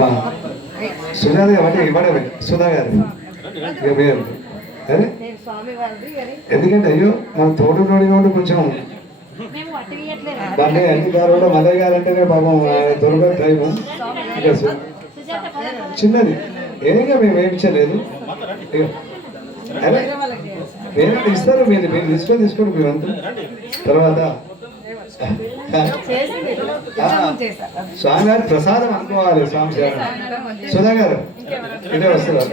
మా సుజాత అంటే ఇవ్వడమే సుధా గారు ఇక మీరు అరే ఎందుకంటే అయ్యో మన తోడు నోడి కొంచెం బండి అన్ని గారు కూడా మదయ్య గారు అంటేనే పాపం దొరకదు టైము. ఇక చిన్నది ఏగా మేము వేయించలేదు ఇక అదే వేరే ఇస్తారు మీరు తీసుకోండి మీరంతా తర్వాత స్వామివారి ప్రసాదం అనుకోవాలి స్వామి సేవ సుధా గారు ఇదే వస్తున్నారు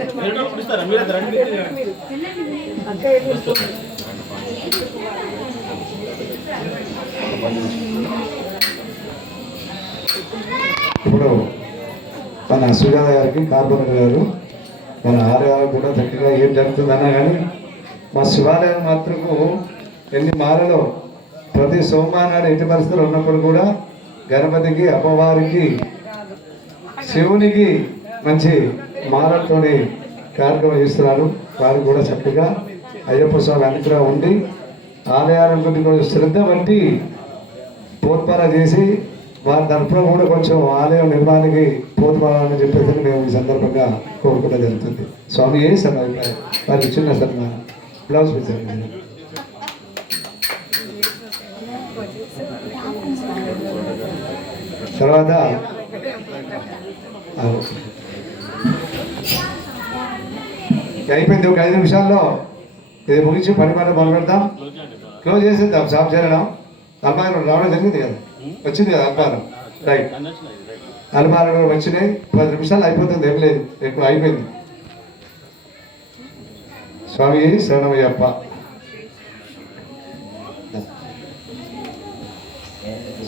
ఇప్పుడు మన సుజాత గారికి కార్పొరేటర్ గారు మన ఆలయాలు కూడా చక్కగా ఏం జరుగుతుందన్నా కానీ మా శివాలయం మాత్రము ఎన్ని మాలలో ప్రతి సోమవారం ఎట్టి పరిస్థితులు ఉన్నప్పుడు కూడా గణపతికి అమ్మవారికి శివునికి మంచి మాలతోని కార్యక్రమం చేస్తున్నారు. వారికి కూడా చక్కగా అయ్యప్ప స్వామి అనుగ్రహం ఉండి ఆలయాలను కొంచెం శ్రద్ధ బట్టి పోత్పార చేసి వారి తరఫున కూడా కొంచెం ఆలయం నిర్మాణానికి పోత్పాలని చెప్పేసి మేము ఈ సందర్భంగా కోరుకోవడం జరుగుతుంది. స్వామి ఏ సమయం వారికి చిన్న సన్మానం బ్లౌజ్ పెట్టండి. తర్వాత అయిపోయింది. ఒక 5 నిమిషాల్లో ఇది ముగించి పని మొదలు పెడతాం, క్లోజ్ చేసేద్దాం. సాఫ్ చేయడం అల్మారం రావడం జరిగింది కదా, వచ్చింది కదా అల్మారం, రైట్ అల్మారం వచ్చినాయి. 10 నిమిషాలు అయిపోతుంది, ఏం లేదు ఎక్కువ అయిపోయింది. స్వామి శరణమయ్యప్ప.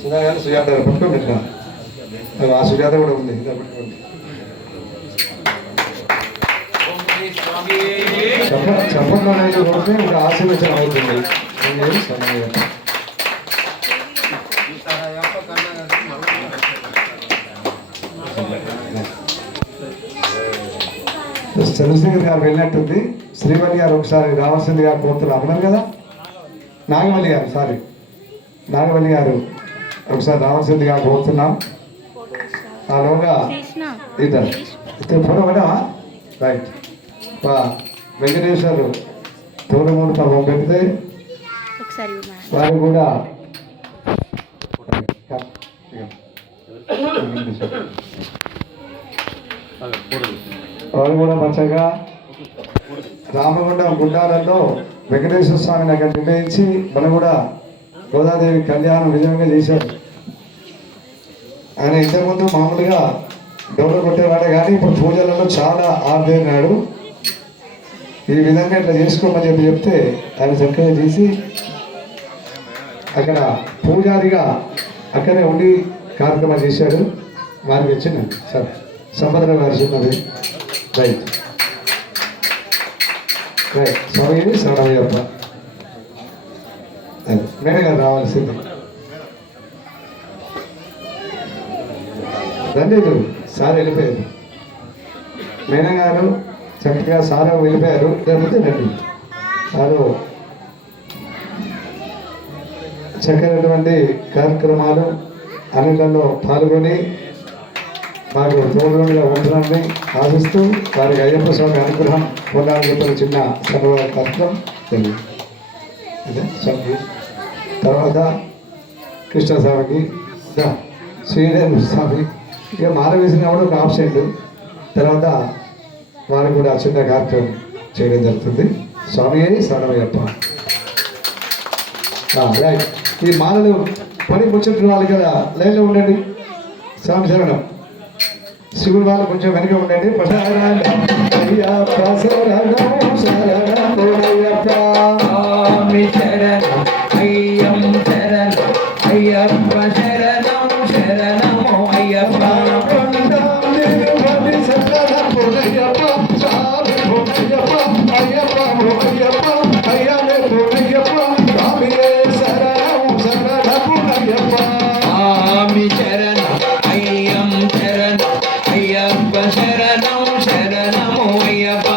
సుధా గారు సుజాత గారు పట్టుకోండి ఇట్లా, ఆ సుజాత కూడా ఉంది ఇలా పట్టుకోండి. చప్పట్లో కొడితే ఒక ఆశీర్వచనం అవుతుంది. చంద్రశేఖర్ గారు వెళ్ళినట్టుంది. శ్రీవల్లి గారు ఒకసారి రావాల్సింది గారు కోరుతున్నారు అన్నారు కదా, నాగవల్లి గారు సారీ నాగవల్లి గారు ఒకసారి రావాల్సిందిగా కోరుతున్నాం. ఆలోగా ఇద్దరు ఫోటో పడమా, రైట్. వెంకటేశ్వరు తోడుమూడు పాపం పెడితే వారు కూడా మంచిగా రామగుండం గుండాలలో వెంకటేశ్వర స్వామిని అక్కడ నిర్ణయించి మనం కూడా గోదాదేవి కళ్యాణం విజయంగా చేశారు. ఆయన ఇంతకుముందు మామూలుగా డోర్లు కొట్టేవాడే కానీ ఇప్పుడు పూజలలో చాలా ఆర్దేనాడు. ఈ విధంగా ఇట్లా చేసుకోమని చెప్తే ఆయన చక్కగా చేసి అక్కడ పూజారిగా అక్కడే ఉండి కార్యక్రమం చేశాడు. వారికి వచ్చిన సార్ సంపదన గారు చిన్నది, రైట్ రైట్. స్వామి శరణమయ్యప్ప. మేడం గారు రావాల్సింది రండి. సార్ వెళ్ళిపోయారు, మేడం గారు చక్కగా సార్ వెళ్ళిపోయారు. లేకపోతే రండి. సారు చక్కనటువంటి కార్యక్రమాలు అన్నింటిలో పాల్గొని మాకు తోడుగా ఉండాలని ఆశిస్తూ వారికి అయ్యప్ప స్వామి అనుగ్రహం పొందాలని చెప్పిన చిన్న సభ కార్యక్రమం తెలియదు. తర్వాత కృష్ణస్వామికి శ్రీదేవి స్వామి ఇక మాల వేసినప్పుడు ఒక ఆబ్సెంట్. తర్వాత వారు కూడా చిన్న కార్యక్రమం చేయడం జరుగుతుంది. స్వామి శరణమయ్యప్ప. రైట్. ఈ మాలలు పని ముచ్చట్లు వాళ్ళు కదా లైన్లో ఉండండి. స్వామి శరణం. శివుడు వాళ్ళు కొంచెం వెనక ఉండండి. అయ్యప్ప శరణం శరణమో అయ్యప్ప. స్వామి శరణం అయ్యం శరణం అయ్యప్ప శరణం శరణమో అయ్యప్ప.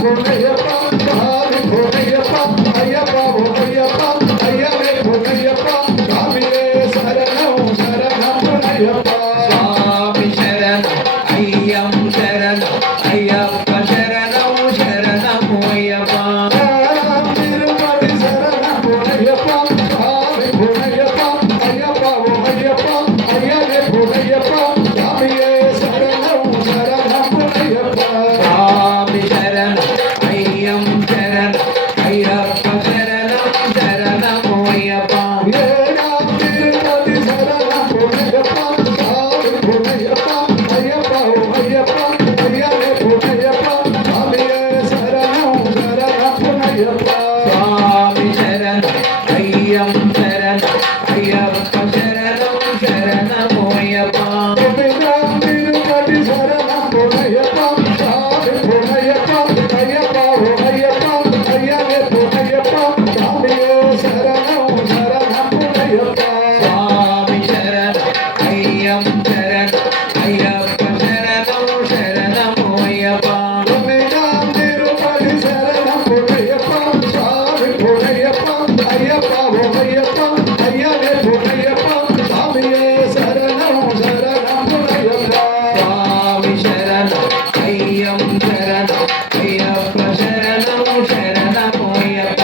భోగయ్యప్ప స్వామి భోగయ్యప్ప అయ్యప్ప భోగయ్యప్ప అయ్యవే భోగయ్యప్ప స్వామియే శరణం శరణం భోగయ్యప్ప స్వామి శరణం అయ్యం శరణం అయ్యప్ప శరణం శరణము అయ్యప్ప తిరుపతి శరణం భోగయ్యప్ప స్వామి భోగయ్యప్ప అయ్యప్ప భోగయ్యప్ప అయ్యవే భోగయ్యప్ప స్వామియే శరణం శరణం భోగయ్యప్ప స్వామి శరణం అయ్యం శరణం అయ్యప్ప శరణం శరణము అయ్యప్ప తిరుపతి శరణం భోగయ్యప్ప స్వామి భోగయ్యప్ప అయ్యప్ప భోగయ్యప్ప అయ్యవే భోగయ్యప్ప స్వామియే శరణం శరణం భోగయ్యప్ప స్వామి శరణం అయ్యం శరణం అయ్యప్ప శరణం శరణము అయ్యప్ప తిరుపతి శరణం భోగయ్యప్ప స్వామి భోగయ్యప్ప అయ్యప్ప భోగయ్యప్ప అయ్యవే భోగయ్యప్ప స్వామియే శరణం శరణం భోగయ్యప్ప స్వామి శరణం అయ్యం శరణం అయ్యప్ప శరణం శరణము అయ్యప్ప తిరుపతి శరణం భోగయ్యప్ప స్వామి భోగయ్యప్ప అయ్యప్ప భోగయ్యప్ప అయ్యవే భోగయ్యప్ప స్వామియే శరణం శరణం భోగయ్యప్ప స్వామి శరణం అయ్యం శరణం అయ్యప్ప శరణం శరణము అయ్యప్ప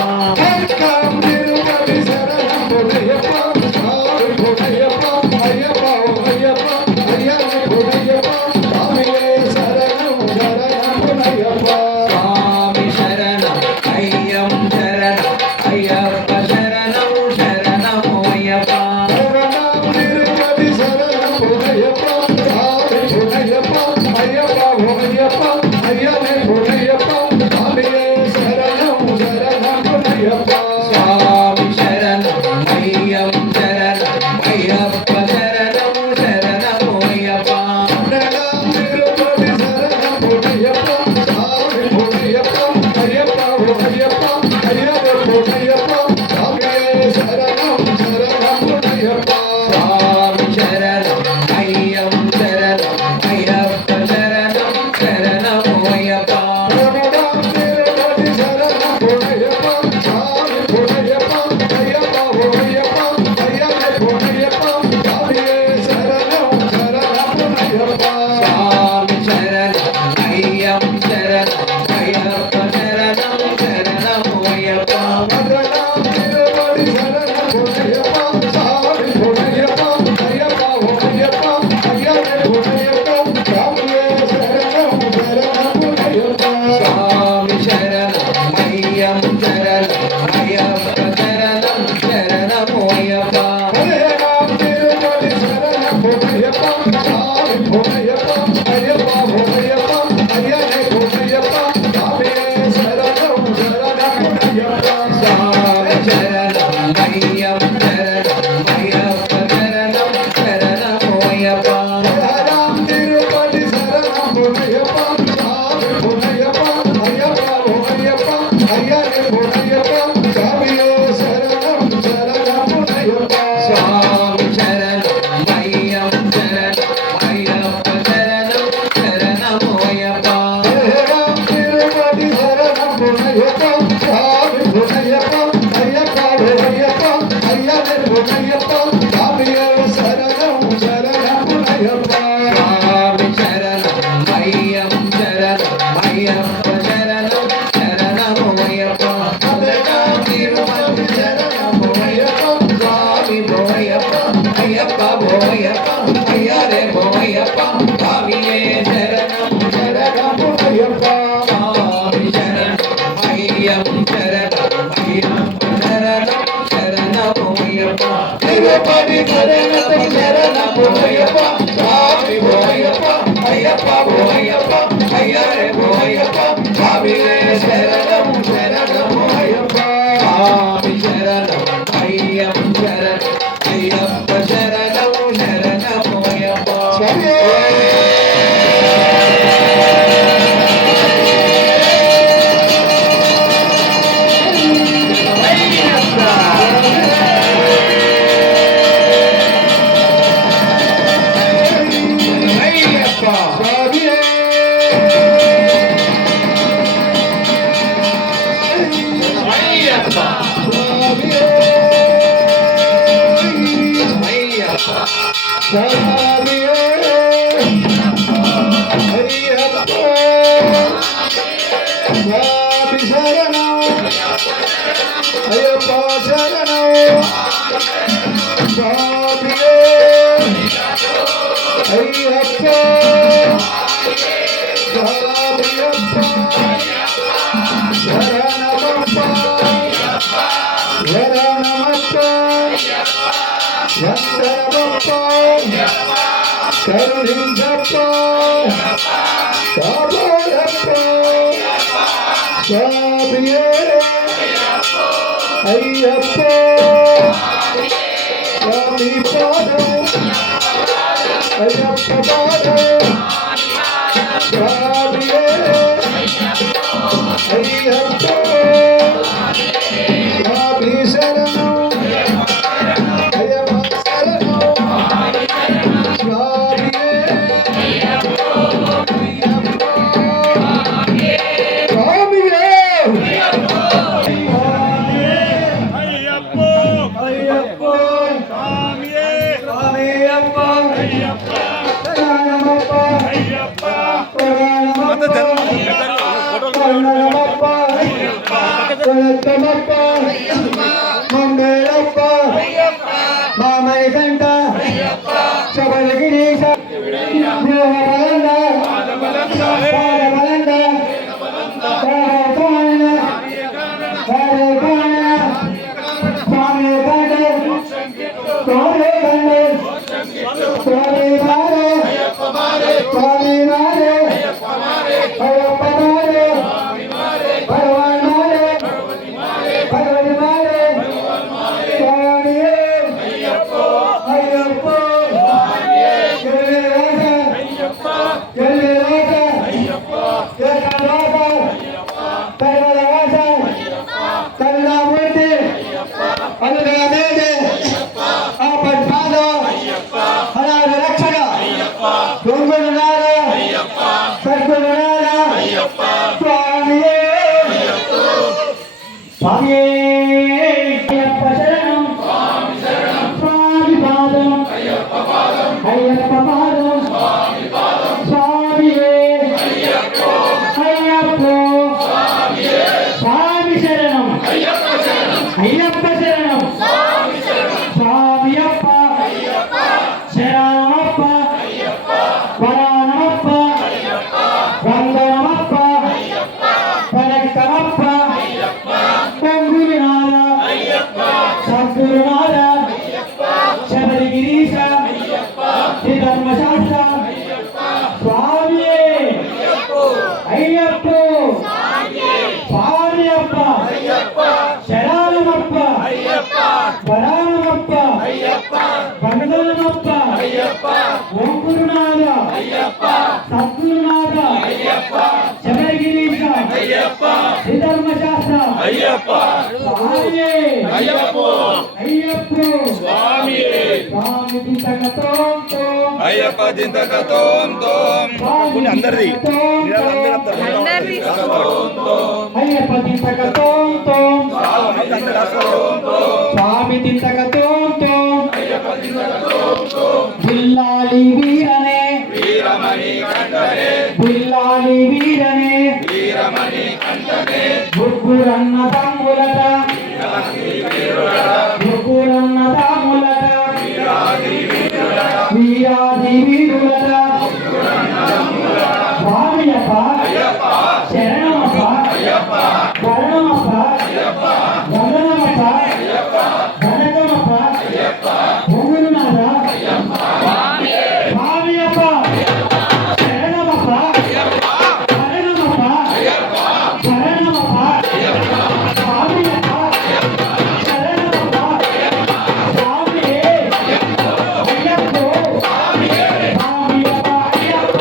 తిరుపతి శరణం భోగయ్యప్ప స్వామి భోగయ్యప్ప అయ్యప్ప భోగయ్యప్ప అయ్యవే భోగయ్యప్ప స్వామియే శరణం శరణం భోగయ్యప్ప స్వామి శరణం అయ్యం శరణం అయ్యప్ప శరణం శరణము అయ్యప్ప తిరుపతి శరణం భోగయ్యప్ప స్వామి భోగయ్యప్ప అయ్యప్ప భోగయ్యప్ప అయ్యవే భోగయ్యప్ప స్వామియే శరణం శరణం భోగయ్యప్ప స్వామి శరణం అయ్యం శరణం అయ్యప్ప శరణం శరణము అయ్యప్ప తిరుపతి శరణం భోగయ్యప్ప స్వామి భోగయ్యప్ప అయ్యప్ప భోగయ్యప్ప అయ్యవే భోగయ్యప్ప స్వామియే శరణం శరణం భోగయ్యప్ప స్వామి శరణం అయ్యం శరణం అయ్యప్ప శరణం శరణము అయ్యప్ప తిరుపతి శరణం భోగయ్యప్ప స్వామి భోగయ్యప్ప అయ్యప్ప భోగయ్యప్ప అయ్యవే భోగయ్యప్ప స్వామియే శరణం శరణం భోగయ్యప్ప స్వామి శరణం అయ్యం శరణం అయ్యప్ప శరణం శరణము అయ్యప్ప తిరుపతి శరణం భోగయ్యప్ప స్వామి భోగయ్యప్ప అయ్యప్ప భోగయ్యప్ప అయ్యవే భోగయ్యప్ప స్వామియే శరణం శరణం భోగయ్యప్ప స్వామి శరణం అయ్యం శరణం అయ్యప్ప శరణం శరణము అయ్యప్ప హరే రామ తిరుపతి శరణం భోగయ్యప్ప స్వామి భోగయ్యప్ప అయ్యప్ప భోగయ్యప్ప అయ్యవే భోగయ్యప్ప స్వామియే శరణం శరణం భోగయ్యప్ప స్వామి శరణం అయ్యం శరణం అయ్యప్ప శరణం శరణము అయ్యప్ప రామ తిరుపతి శరణం భోగయ్యప్ప స్వామి భోగయ్యప్ప అయ్యప్ప భోగయ్యప్ప అయ్యవే భోగయ్యప్ప స్వామియే శరణం శరణం భోగయ్యప్ప స్వామి శరణం అయ్యం శరణం అయ్యప్ప శరణం శరణము అయ్యప్ప రామ తిరుపతి శరణం భోగయ్యప్ప స్వామి భోగయ్యప్ప అయ్యప్ప భోగయ్యప్ప అయ్యవే భోగయ్యప్ప స్వామియే శరణం శరణం భోగయ్యప్ప స్వామి శరణం అయ్యం శరణం అయ్యప్ప శరణం శరణము అయ్యప్ప తిరుపతి శరణం భోగయ్యప్ప స్వామి భోయప్ప అయ్యప్ప భోయప్ప అయ్యరే భోయప్ప స్వామియే శరణం శరణం భోగయ్యప్ప స్వామి శరణం అయ్యం శరణం అయ్యప్ప శరణం శరణము అయ్యప్ప తిరుపతి శరణం భోగయ్యప్ప స్వామి భోగయ్యప్ప అయ్యప్ప భోగయ్యప్ప అయ్యరే భోగయ్యప్ప స్వామియే శరణం శరణం భోగయ్యప్ప స్వామి శరణం అయ్యం శరణం అయ్యప్ప శరణం శరణము అయ్యప్ప స్వామియే అయ్యప్ప స్వామి శరణం అయ్యప్ప శరణం స్వామియే అయ్యప్ప స్వామియప్ప శరణమప్ప శరణమప్ప వందనమప్ప కరుణించప్ప కాపాడప్ప స్వామియే అయ్యప్ప స్వామి పాదం అయ్యప్ప పాదం స్వామియే అయ్యప్ప స్వామి శరణం అయ్యప్ప శరణం స్వామియే స్వామియే మంగళప్ప మామయ్య గంట శబరిగిరీశ దేవబలంద పాదబలంద పాదపాయన పాదపాయన స్వామి కాట స్వామి కండ స్వామి మారే స్వామి మారే అయ్యప్ప మారే భగవాన్ మారే భగవతి మారే స్వామియే అయ్యప్ప జయ రాజ కరుణారాజ కరుణామూర్తి అనుగ్రహమేదే ఆపద్బాధ అనాథ రక్షణ దొంగలున్నార సద్గురునార స్వామియే స్వామియే అయ్యప్ప శరణం స్వామి పాదం అయ్యప్ప పాదం స్వామియే అయ్యప్ప స్వామి శరణం అయ్యప్ప శరణం స్వామియప్ప శరణమప్ప వరానమప్ప వందనమప్ప వనక్కమప్ప పొంగులినార సద్గురునార శబరిగిరీశ ధర్మశాస్త్ర స్వామియే అయ్యప్ప స్వామియప్ప శరణమప్ప వరానమప్ప వందనమప్ప ఓంగురునాథ సద్గురునాథ శబరిగిరీశ ధర్మశాస్త్ర స్వామియే అయ్యప్ప స్వామి దింతకతోంతో అయ్యప్ప దింతకతోంతో అందరిది అయ్యప్ప దింతకతోంతో స్వామి దింతకతోంతో బిల్లాలి వీరనే బిల్లాలి వీరనే ముగ్గురన్న తమ్ములట ముగ్గురన్న తమ్ములట వీరాది వీరులట స్వామియప్ప శరణమప్ప వరణమప్ప వందనమప్ప ధనకమప్ప భూములునాథ స్వామియప్ప శరణమప్ప వరణమప్ప శరణమప్ప స్వామియప్ప శరణమప్ప స్వామియే అయ్యప్ప స్వామియప్ప అయ్యప్ప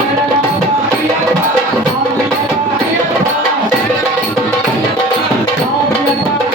శరణమప్ప అయ్యప్ప స్వామియప్ప అయ్యప్ప స్వామియప్ప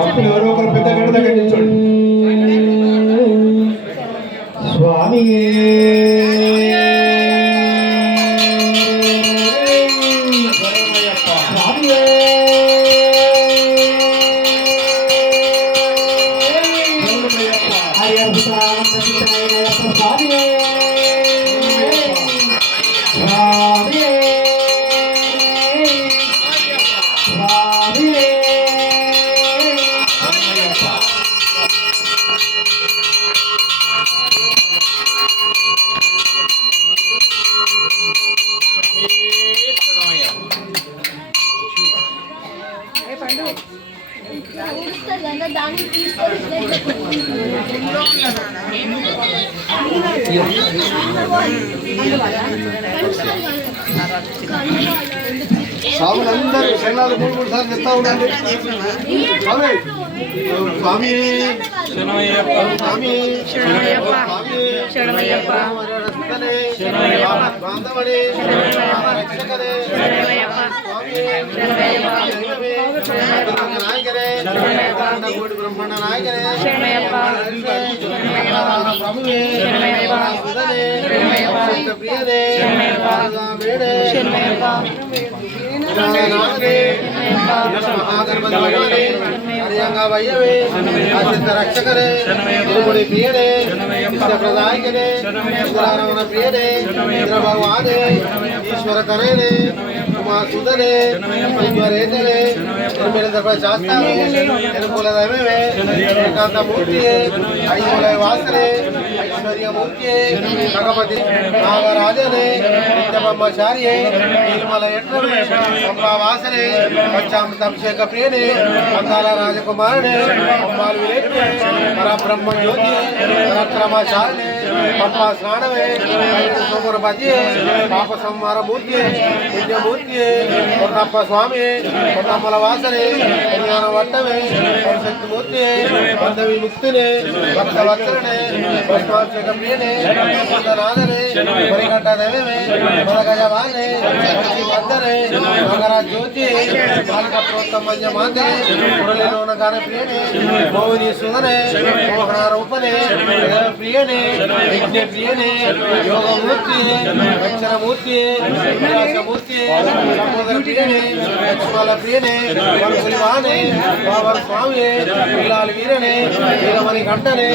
అప్పుడు ఎవరో ఒకరు పెద్ద గడ్డ దగ్గర నిల్చోండి. స్వామి స్వాములందరూ శరణాలు 3 సార్లు చెప్తా ఉండండి. స్వామి స్వామి శరణమయ్యప్ప, స్వామి శరణమయ్యప్ప, స్వామి శరణమయ్యప్ప, బాంధవడే రక్షకరే, స్వామి నాయకరే, కోటి బ్రహ్మాండ నాయకరే, ప్రభువే, ప్రియదే, వయ్యవే అత్యంత రక్షకరే, తిరుముడి ప్రియడే, ప్రదాయకరే, రమణ ప్రియడే, భగవానే, ఈశ్వర కరేడే, ఉమాసుదరే, ఈశ్వరేతరే, శాస్త్రే, ఎరుకుల దైవమే, ఏకాంత మూర్తియే, ఐశ్వర్య వాసనే, ఐశ్వర్యమూర్తియే, భగవతి నాగరాజనే, నిత్యబ్రహ్మచారియే, నిర్మల ఎట్లమే, వాసనే, పంచామృతాభిషేక ప్రియనే, అందాల రాజకుమారుడే, పరబ్రహ్మ జ్యోతి, పరక్రమశాలినే, పంపా స్నానమే సోమరపతి పాప సంహార మూర్తి పుణ్యమూర్తి కొన్నప్ప స్వామి కొన్నమ్మల వాసనే జ్ఞాన వట్టమే శక్తి మూర్తి బంధ విముక్తిని భక్త వత్సలనే భస్మాక్షక ప్రియనే నాదనే పరిగంట దైవమే మనగజవానే మద్దనే మకర జ్యోతి బాలక ప్రోత్తమన్య మాతనే మురళిలోన గాన ప్రియనే మౌని సుధనే మోహన రూపనే ప్రియనే యజ్ఞ ప్రియనే యోగమూర్తి అక్షరమూర్తి విలాసమూర్తి సముద్ర ప్రియనే లక్ష్మల ప్రియనే వరకులివానే బాబర స్వామి పిల్లాలి వీరనే వీరమణి కంటనే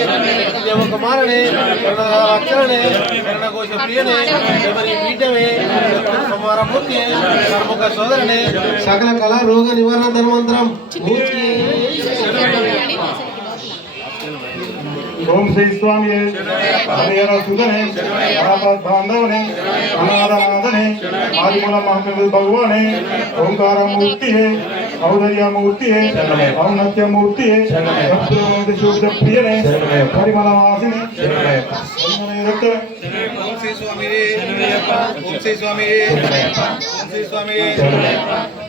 దేవకుమారనే అక్షరనే కరుణఘోష ప్రియనే శబరి పీఠమే సంహారమూర్తి కర్మక సోదరనే సకల కళా రోగ నివారణ ధర్మంతరం మూర్తి ఓం శ్రీ స్వామి హరిహర సుధనే బాంధవనే అనాథనాథనే ఆదిమూల మహాకవి భగవానే ఓంకారమూర్తి ఔదర్యమూర్తి ఔన్నత్యమూర్తి శుద్ధ ప్రియనే పరిమళ వాసిని ఓం శ్రీ స్వామి ఓం శ్రీ స్వామి ఓం శ్రీ స్వామి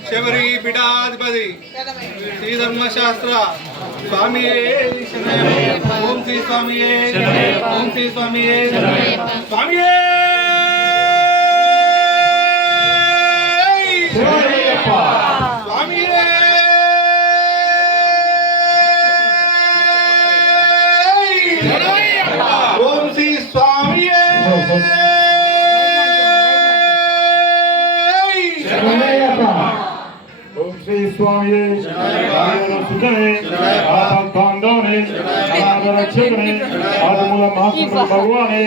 శబరి పీఠాధిపతి శ్రీ ధర్మశాస్త్ర స్వామి ఓం శ్రీ స్వామి ఓం శ్రీ స్వామి స్వామి స్వామి ఓం శ్రీ స్వామి ఓం శ్రీ స్వామి సుధనే బాంధవనే అనాథరక్షకనే ఆదిమూల మహాకవి భగవానే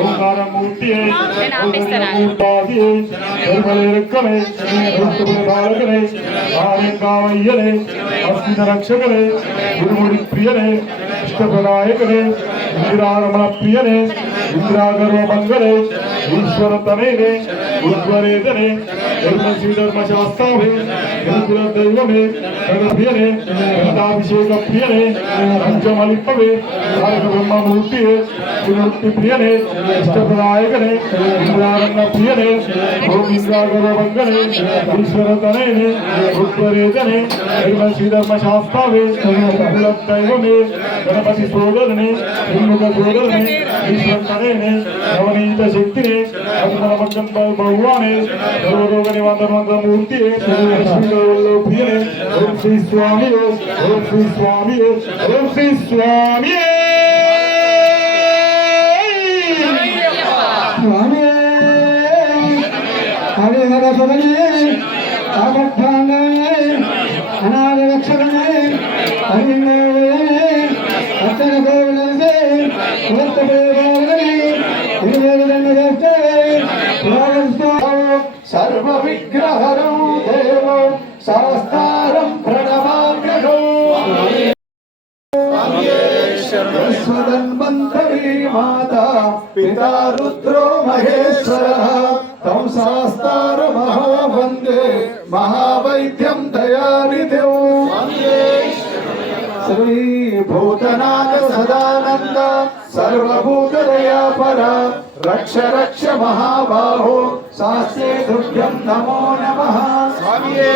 ఓంకారమూర్తి ఔదర్యమూర్తి బాలకనే ఆర్యంగావయ్యనే అస్థిత రక్షకనే గురుముడి ప్రియనే ఇష్టప్రదాయకనే ఇందిరారమణ ప్రియనే ఇందిరాగర్వభంగనే ఈశ్వర తనేనే ఉద్వరేతనే ధర్మశ్రీ ధర్మశాస్త్రావే గురుకుల దైవమే ప్రియనే గంధాభిషేక ప్రియనే పంచమలిప్పవే తారక బ్రహ్మమూర్తి గురుమూర్తి ప్రియనే ఇష్టప్రదాయకనే ఇంద్రారంగ ప్రియనే ఓం ఇంద్రాగర్వభంగనే ఈశ్వర తనేనే ఉద్వరేతనే ధర్మశ్రీ ధర్మశాస్త్రావే గురుకుల దైవమే గణపతి సోదరునే హిందుక సోదరునే ఈశ్వర తనేనే నవనీత శక్తినే అభిమలమగ్గం భగవానే సర్వరోగ నివారణ మూర్తి ప్రియనే ఓం శ్రీ స్వామి ఓం శ్రీ స్వామి ఓం శ్రీ స్వామి స్వామి హరిహర సుధనే ఆపద్బాంధవనే అనాథరక్షకనే హరిణే అచ్చన గోవిందే సర్వ విగ్రహరం దేవం శాస్త్రం ప్రణమామ్యహో స్వధన్వంతరీ మాతా పితా రుద్రో మహేశ్వరః తం శాస్త్రమహోవందే మహావైద్యం దయానిధిం శ్రీ భూతనాథ సదానంద సర్వభూతదయాపర రక్ష రక్ష మహాబాహో శాస్త్రే తుభ్యం నమో నమః స్వామియే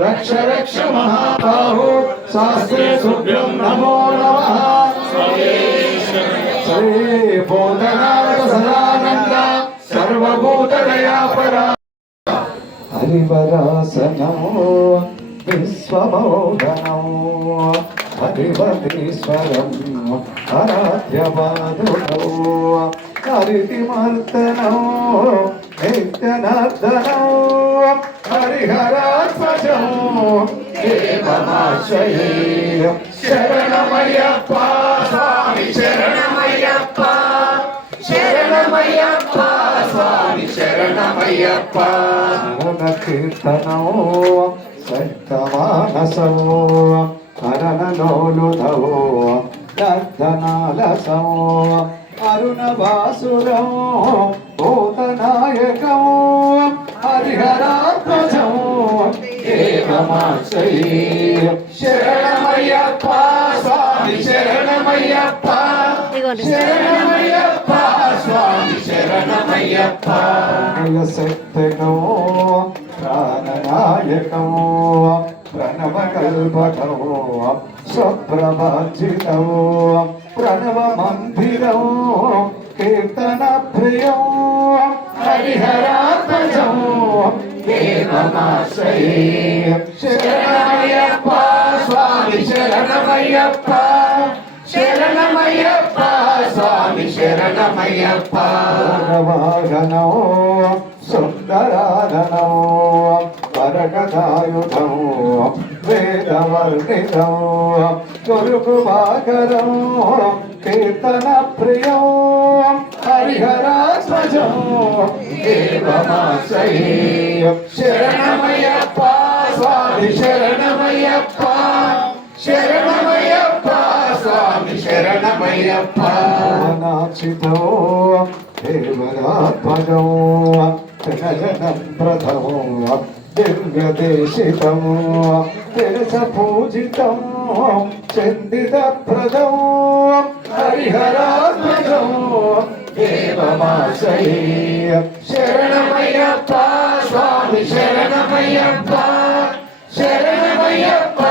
రక్ష రక్ష మహాబాహో శాస్త్రే తుభ్యం నమో నమః శ్రీ భూతనాథ సదానంద సర్వభూతదయాపర హరివరాసనమో విశ్వమోహనో అధిపతీశ్వరం ఆరాధ్యవాదుడో హరితిమర్దనో నిత్యనర్దనో హరిహరాత్మజో దేవమాశ్రయే శరణమయ్యప్ప స్వామి శరణమయ్యప్ప శరణమయ్యప్ప స్వామి శరణమయ్యప్ప శరణ కీర్తనో సత్తమానసో హరణనోలుధవో నర్దనాలసో అరుణవాసురో భూతనాయకో హరిహరాత్మజో దేవమాశ్రయే శరణమయ్యప్ప స్వామి శరణమయ్యప్ప శరణమయ్యప్ప శరణమయ్యప్ప స్వామి శరణమయ్యప్ప శక్తికో ప్రాణనాయకో ప్రణవ కల్పకో స్వప్రభాజితో ప్రణవ మందిరో కీర్తన ప్రియో హరిహరాత్మజో దేవమాశ్రయే శరణమయ్యప్ప స్వామి శరణమయ్యప్ప శరణమయ్యప్ప స్వామి శరణమయ్యప్ప వాహనో సుందరాధనో పరగదాయుధో వేదవర్ణితో గురుగుభాకరో కీర్తన ప్రియో హరిహరాత్మజో దేవమాశ్రయే శరణమయ్యప్ప స్వామి శరణమయ్యప్ప శరణమయ్యప్ప స్వామి శరణమయ్యప్ప నాచితో దేవరాత్మజో ప్రథో దివ్యదేశితో తెరస పూజితో చందిత ప్రదో హరిహరాత్మజో దేవమాశ్రయే శరణమయ్యప్ప స్వామి శరణమయ్యప్ప శరణమయ్యప్ప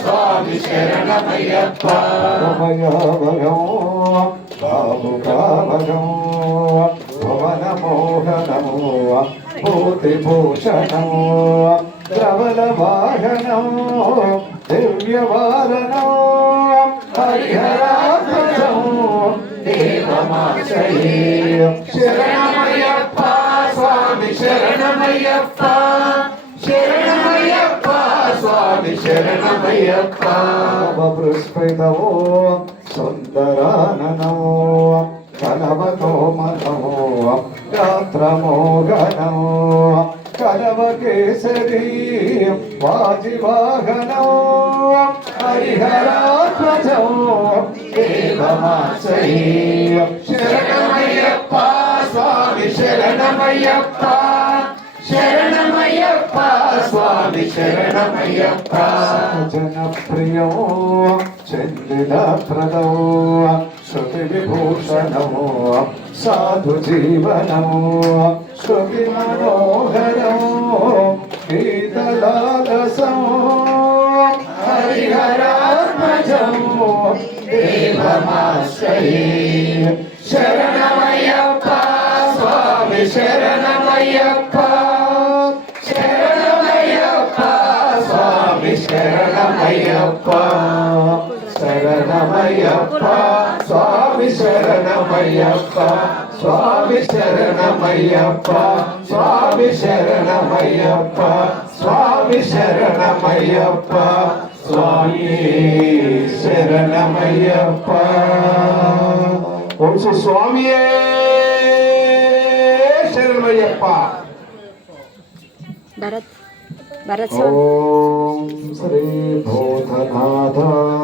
స్వామి శరణమయ్యప్ప భగో బాబుకాభగో భవన మోహనో భూతిభూషణో ద్రవల వాహనో దివ్యవారణో హరిహరాత్మజో దేవమాశ్రయే శరణమయ్యప్ప స్వామి శరణమయ్యప్ప శరణమయ్యప్ప స్వామి శరణమయ్యప్ప పృష్పితో సుందరాననో కలవకోమనో గాత్రమోగనో కలవకేసరీ వాజివాహనో హరిహరాత్మజో దేవమాశ్రయే శరణమయ్యప్ప స్వామి శరణమయ్యప్ప శరణమయ్యప్ప స్వామి శరణమయ్యప్ప జనప్రియో చందిలప్రదో శృతి విభూషణో సాధు జీవనో శృతి మనోహరో గీతలాలసో హరిహరాత్మజో దేవమాశ్రయే శరణమయ్యప్ప స్వామి శరణమయ్యప్ప శరణమయ్యప్ప స్వామి శరణమయ్యప్ప శరణమయ్యప్ప స్వామి శరణమయ్యప్ప స్వామి శరణమయ్యప్ప స్వామి శరణమయ్యప్ప స్వామి శరణమయ్యప్ప స్వామి శరణమయ్యప్ప వంశ స్వామియే శరణమయ్యప్ప భరత్ భరత్ ఓం శ్రీ భూతనాథాయ